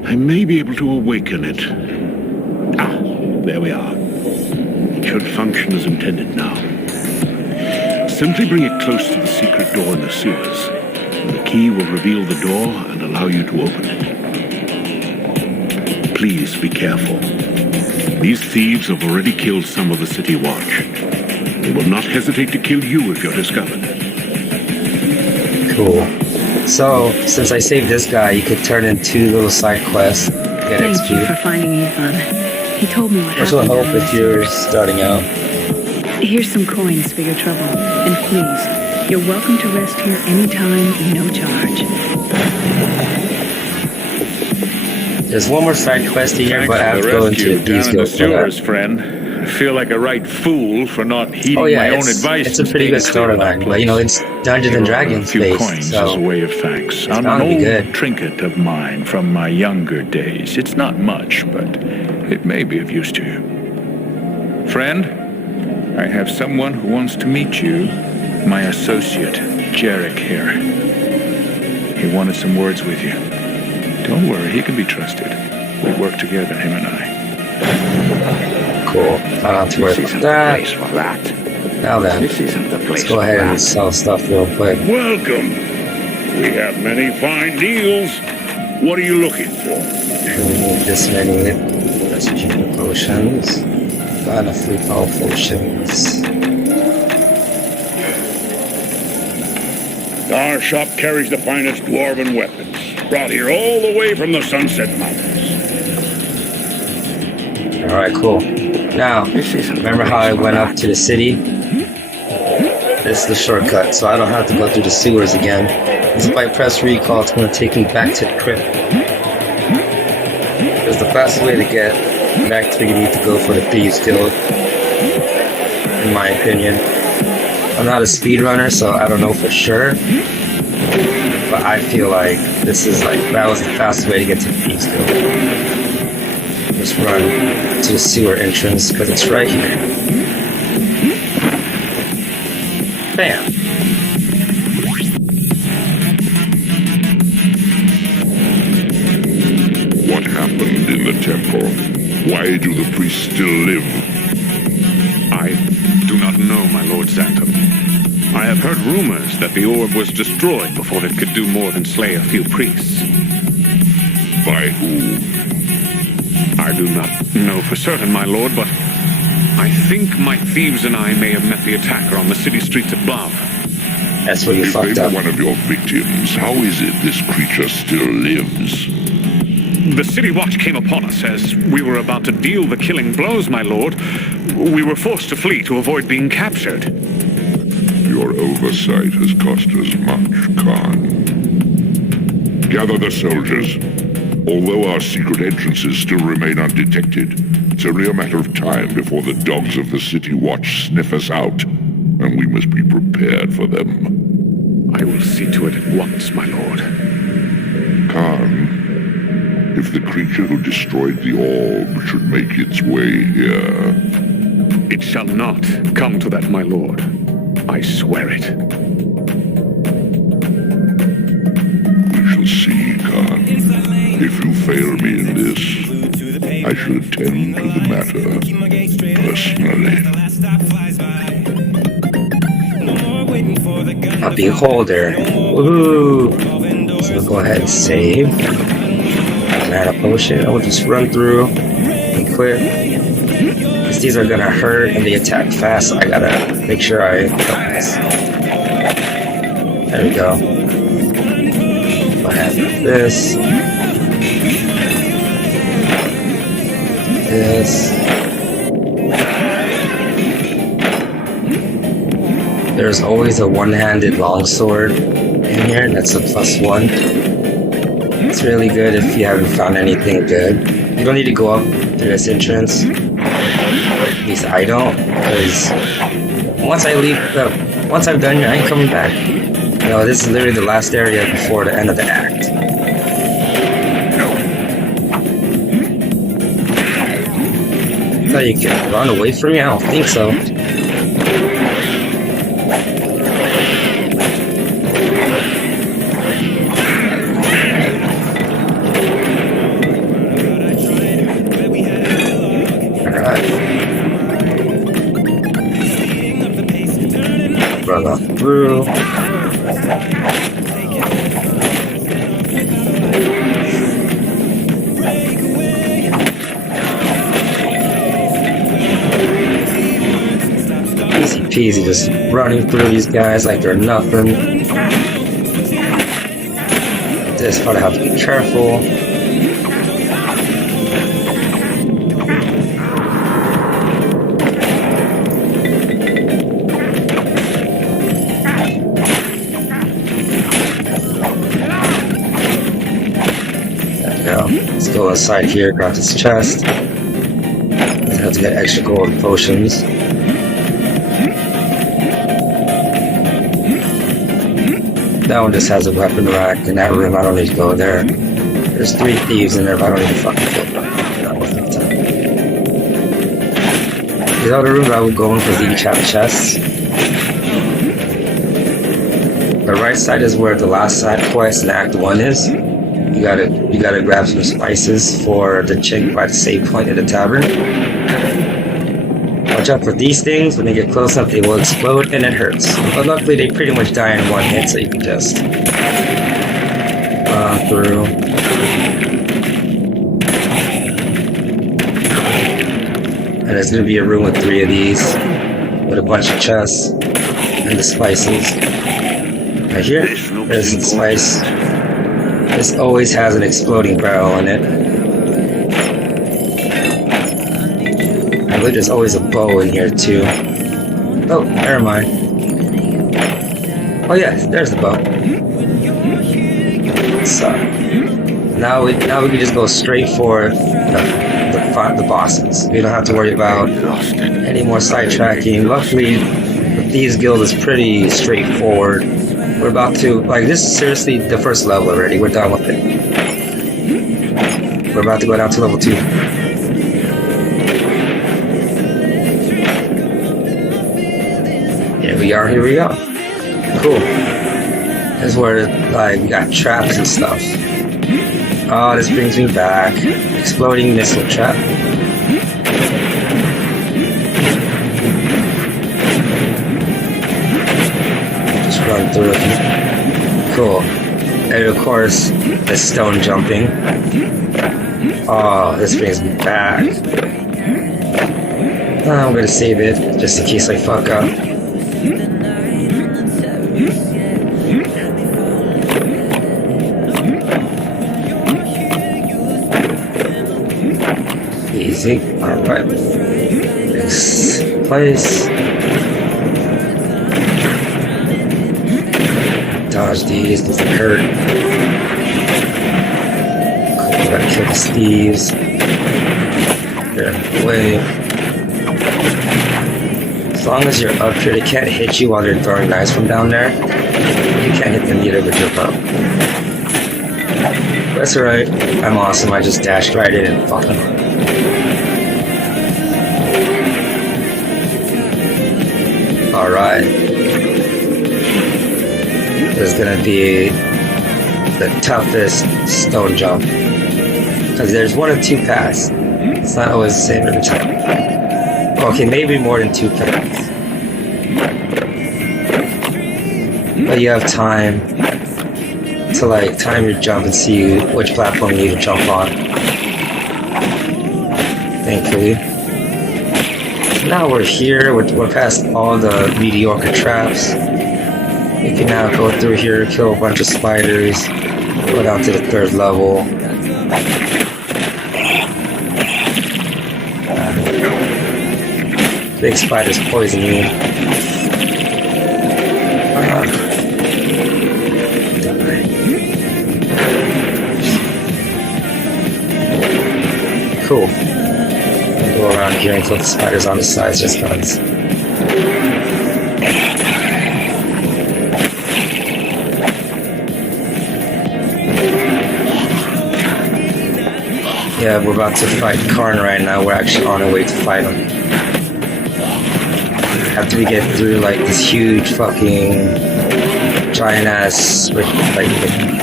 I may be able to awaken it. Ah, there we are. It should function as intended now. Simply bring it close to the secret door in the sewers, and the key will reveal the door and allow you to open it. Please be careful. These thieves have already killed some of the city watch. They will not hesitate to kill you if you're discovered. cool. So, since I saved this guy, you could turn in 2 little side quests, get Thank XP. you for finding Ethan. He told me what This will happened. help if you're starting out. Here's some coins for your trouble. And please, you're welcome to rest here anytime, no charge. There's one more side quest here, but I have to go into Thieves Guild for that. friend. I feel like a right fool for not heeding Oh yeah, my own advice. it's a pretty good storyline, but you know, it's Dungeons and Dragons A few based, coins so as a way of thanks. On an bound to be old good. trinket of mine from my younger days. It's not much, but it may be of use to you. Friend, I have someone who wants to meet you. My associate, Jarek here. He wanted some words with you. Don't worry, he can be trusted. We work together, him and I. cool. I don't have to worry about that. Now then, let's go ahead and sell stuff real quick. Welcome. We have many fine deals. What are you looking for? We need this many oxygen potions. Got enough free power potions. Our shop carries the finest dwarven weapons, brought here all the way from the Sunset Mountains. Alright, cool. Now, remember how I went up to the city? This is the shortcut, so I don't have to go through the sewers again. Because if I press recall, it's going to take me back to the crypt. It's the fastest way to get back to where you need to go for the Thieves Guild, in my opinion. I'm not a speedrunner, so I don't know for sure. But I feel like this is that was the fastest way to get to the Thieves Guild. Just run to the sewer entrance, because it's right here. Bam! What happened in the temple? Why do the priests still live? I do not know, my Lord Xantham. I have heard rumors that the orb was destroyed before it could do more than slay a few priests. By who? I do not know for certain, my lord, but I think my thieves and I may have met the attacker on the city streets above. That's where you If they fucked were up. one of your victims, how is it this creature still lives? The city watch came upon us as we were about to deal the killing blows, my lord. We were forced to flee to avoid being captured. Your oversight has cost us much, Khan. Gather the soldiers. Although our secret entrances still remain undetected, it's only a matter of time before the dogs of the City Watch sniff us out, and we must be prepared for them. I will see to it at once, my lord. Khan, If the creature who destroyed the orb should make its way here... It shall not come to that, my lord. I swear it. We shall see, Khan. If you fail me in this, I shall attend to the matter personally. A beholder. Woohoo! So we'll go ahead and save. Add a potion. I'll just run through and quit. Because these are gonna hurt and they attack fast, so I gotta make sure I focus. There we go. Go ahead with this. This. There's always a one-handed longsword in here. That's a +1. It's really good if you haven't found anything good. You don't need to go up through this entrance. At least I don't, because once I leave, once I'm done here, I ain't coming back. You know, this is literally the last area before the end of the act. I thought you could run away from me? I don't think so. Run off through. Easy peasy, just running through these guys like they're nothing. This part I have to be careful. Let's go inside here, grab this chest. I have to get extra gold potions. That one just has a weapon rack. In that room, I don't need to go there. There's 3 thieves in there, but I don't need to fucking kill them. Not worth the time. These other rooms I would go in because they each have chests. The right side is where the last side quest in Act 1 is. You gotta grab some spices for the chick by the save point in the tavern. Watch out for these things. When they get close enough, they will explode and it hurts. But luckily, they pretty much die in one hit, so you can just through. And there's gonna be a room with 3 of these, with a bunch of chests and the spices. Right here, there's the spice. This always has an exploding barrel in it. I believe there's always a bow in here too. Oh, never mind. Oh yeah, there's the bow. So now we can just go straight for the bosses. We don't have to worry about any more sidetracking. Luckily, the Thieves Guild is pretty straightforward. We're about to, like, this is seriously the first level already. We're done with it. We're about to go down to level 2. Here we are, here we go. Cool. This is where, like, we got traps and stuff. Oh, this brings me back. Exploding missile trap. Run through it. Cool. And of course, the stone jumping. Oh, this brings me back. I'm gonna save it, just in case I fuck up. Easy. Alright. Next place. Dodge these, doesn't hurt. Cool, gotta kill the thieves. Get out of the way. As long as you're up here, they can't hit you while they're throwing knives from down there. You can't hit them either, but jump up. That's alright. I'm awesome. I just dashed right in and fucking. Alright. This is gonna be the toughest stone jump. Because there's one of two paths. It's not always the same every time. Okay, maybe more than two paths. But you have time to like time your jump and see which platform you need to jump on. Thankfully. So now we're here, we're past all the mediocre traps. We can now go through here, kill a bunch of spiders, go down to the 3rd level. Big spiders poison you. Cool. I'll go around here and kill the spiders on the sides just guns. Yeah, we're about to fight Karn right now. We're actually on our way to fight him. After we get through like this huge fucking giant ass like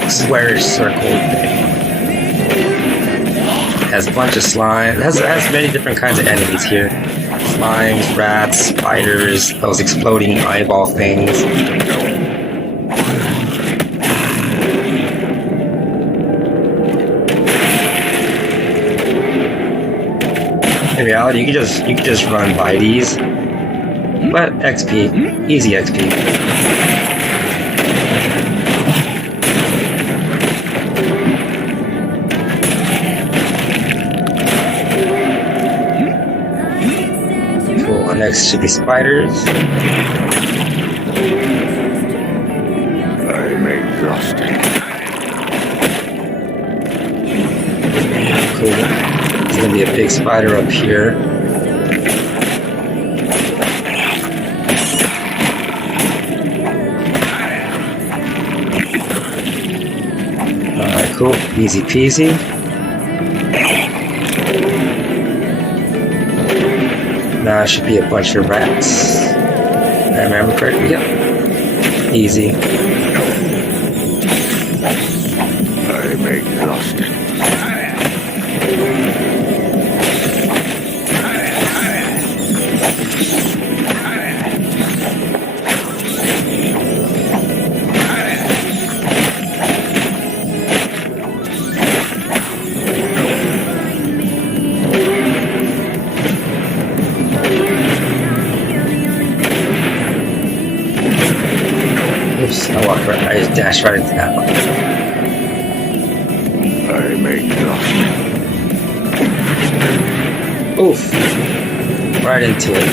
squarish circle thing. It has a bunch of slime. It has many different kinds of enemies here. Slimes, rats, spiders, those exploding eyeball things. In reality, you could just run by these. But XP, easy XP. Cool, next should be spiders. I'm exhausted. Cool. There's gonna be a big spider up here. Cool, easy peasy. Now it should be a bunch of rats. If I remember correctly, yep. Easy. I'm exhausted. I walked right, I just dashed right into that one. I'm exhausted. Oof. Right into it.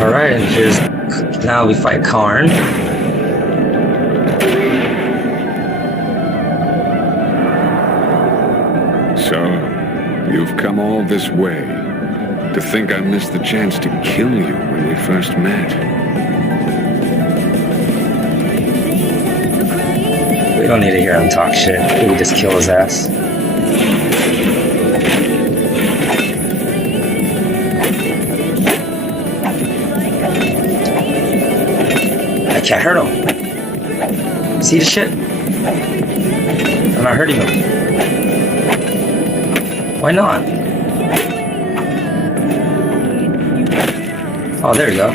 Alright, and here's... Now we fight Karn. So, you've come all this way. To think I missed the chance to kill you when we first met. We don't need to hear him talk shit. We can just kill his ass. I can't hurt him. See the shit? I'm not hurting him. Why not? Oh, there you go.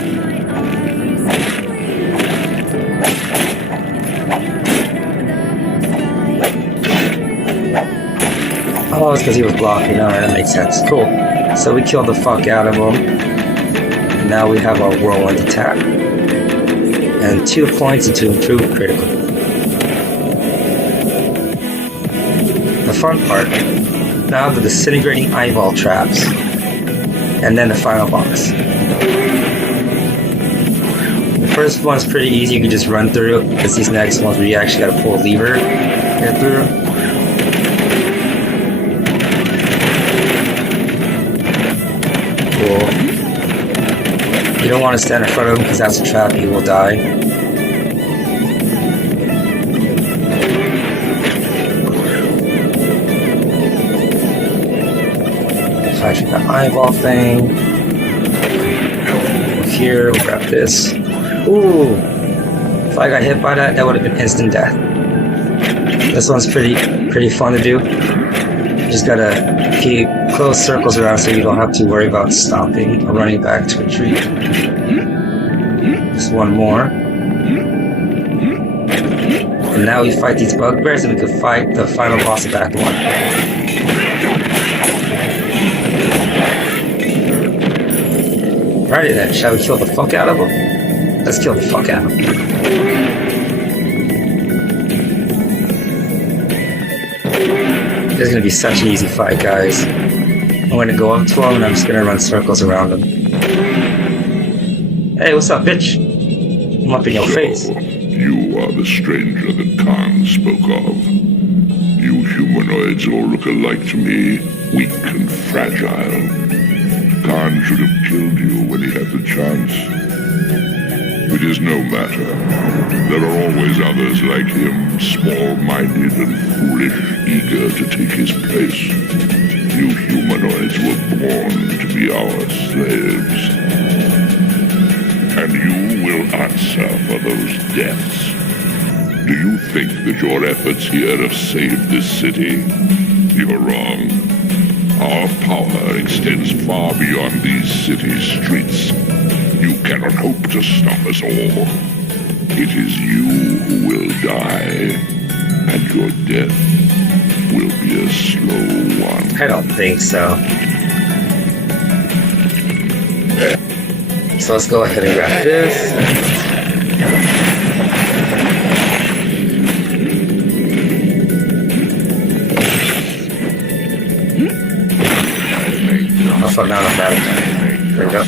Oh, it's because he was blocking. Alright, that makes sense. Cool. So we killed the fuck out of him. Now we have our whirlwind attack. And 2 points to improve critical. The fun part. Now the disintegrating eyeball traps. And then the final boss. The first one's pretty easy, you can just run through. It's these next ones where you actually gotta pull a lever to get through. Cool. You don't want to stand in front of him because that's a trap, you will die. eyeball thing. Here, we'll grab this. Ooh! If I got hit by that, that would have been instant death. This one's pretty fun to do. You just gotta keep close circles around so you don't have to worry about stopping or running back to retreat. Just one more. And now we fight these bugbears and we can fight the final boss of Act 1. Alrighty then, shall we kill the fuck out of him? Let's kill the fuck out of him. This is gonna be such an easy fight, guys. I'm gonna go up to him and I'm just gonna run circles around him. Hey, what's up, bitch? I'm up in your face. You are the stranger that Khan spoke of. You humanoids all look alike to me, weak and fragile. Khan should have killed you when he had the chance. It is no matter. There are always others like him, small-minded and foolish, eager to take his place. You humanoids were born to be our slaves. And you will answer for those deaths. Do you think that your efforts here have saved this city? You're wrong. Our power extends far beyond these city streets. You cannot hope to stop us all. It is you who will die, and your death will be a slow one. I don't think so. So let's go ahead and grab this. Oh fuck, now I'm bad. There we go.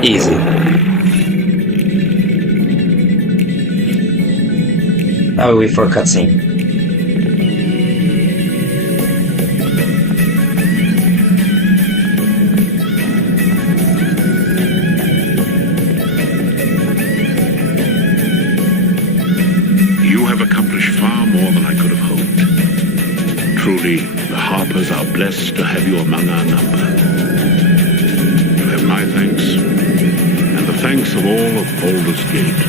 Easy. Now we wait for a cutscene. You have accomplished far more than I could have hoped. Truly, the Harpers are blessed to have you among our number. You have my thanks, and the thanks of all of Baldur's Gate.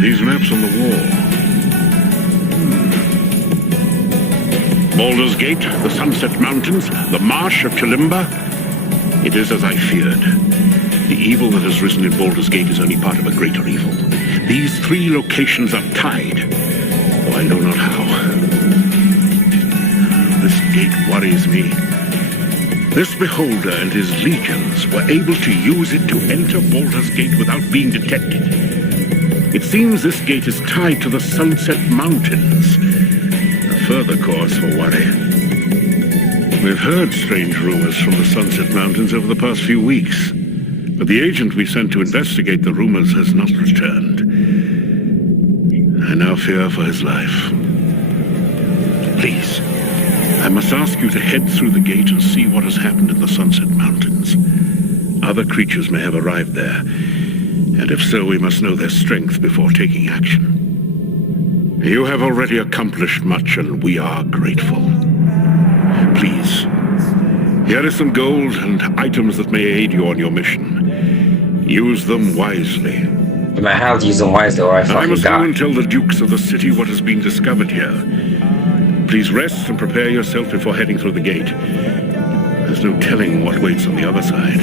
These maps on the wall. Baldur's Gate, the Sunset Mountains, the Marsh of Chilimba. It is as I feared. The evil that has risen in Baldur's Gate is only part of a greater evil. These three locations are tied, though I know not how. This gate worries me. This beholder and his legions were able to use it to enter Baldur's Gate without being detected. It seems this gate is tied to the Sunset Mountains. A further cause for worry. We've heard strange rumors from the Sunset Mountains over the past few weeks, but the agent we sent to investigate the rumors has not returned. I now fear for his life. Please, I must ask you to head through the gate and see what has happened in the Sunset Mountains. Other creatures may have arrived there, and if so, we must know their strength before taking action. You have already accomplished much, and we are grateful. Please, here is some gold and items that may aid you on your mission. Use them wisely. I might have to use them wisely or I fucking must die. go and tell the dukes of the city what has been discovered here. Please rest and prepare yourself before heading through the gate. There's no telling what waits on the other side.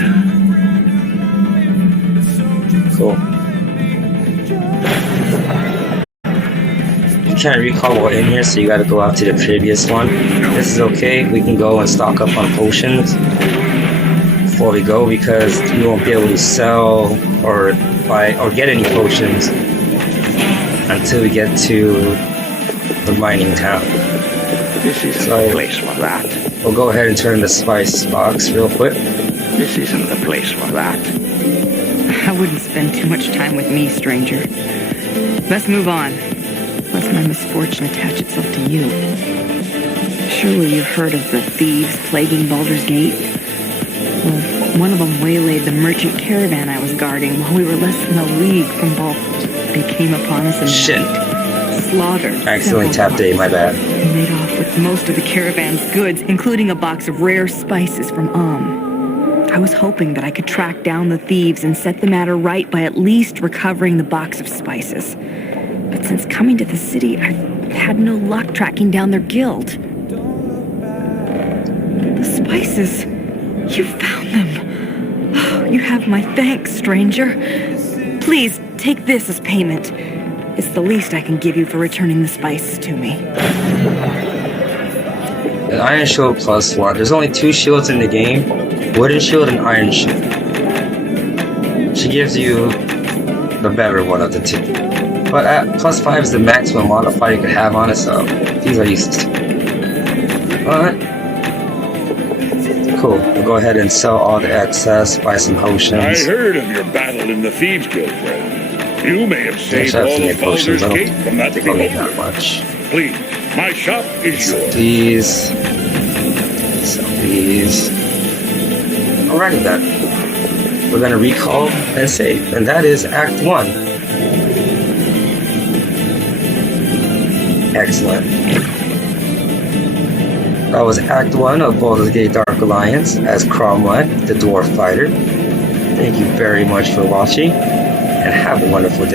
Cool. You can't recall what in here, so you gotta go out to the previous one. This is okay. We can go and stock up on potions before we go because we won't be able to sell or buy or get any potions until we get to the mining town. This isn't the place for that. We'll go ahead and turn the spice box real quick. This isn't the place for that. I wouldn't spend too much time with me, stranger. Let's move on. Lest my misfortune attach itself to you. Surely you've heard of the thieves plaguing Baldur's Gate? Well, One of them waylaid the merchant caravan I was guarding while we were less than a league from Baldur. They came upon us in the Shit. night, slaughtered. I accidentally tapped A, my bad. And made off with most of the caravan's goods, including a box of rare spices from I was hoping that I could track down the thieves and set the matter right by at least recovering the box of spices. But since coming to the city, I've had no luck tracking down their guild. The spices. You found them. Oh, you have my thanks, stranger. Please, take this as payment. It's the least I can give you for returning the spices to me. An iron shield +1. There's only 2 shields in the game. Wooden shield and iron shield. She gives you the better one of the 2. But at +5 is the maximum modifier you can have on it, so these are useless. Alright. Cool. We'll go ahead and sell all the excess, buy some potions. I heard of your battle in the Thieves Guild, friend. You may have saved Actually, I have all to of make potions. Baldur's I don't Gate from that think I'll need that beholder. much. Please, my shop is Sell yours. these. Sell these. Alrighty then. We're gonna recall and save. And that is Act 1. Excellent. That was Act 1 of Baldur's Gate Dark Alliance as Kromlech, the Dwarf Fighter. Thank you very much for watching, and have a wonderful day.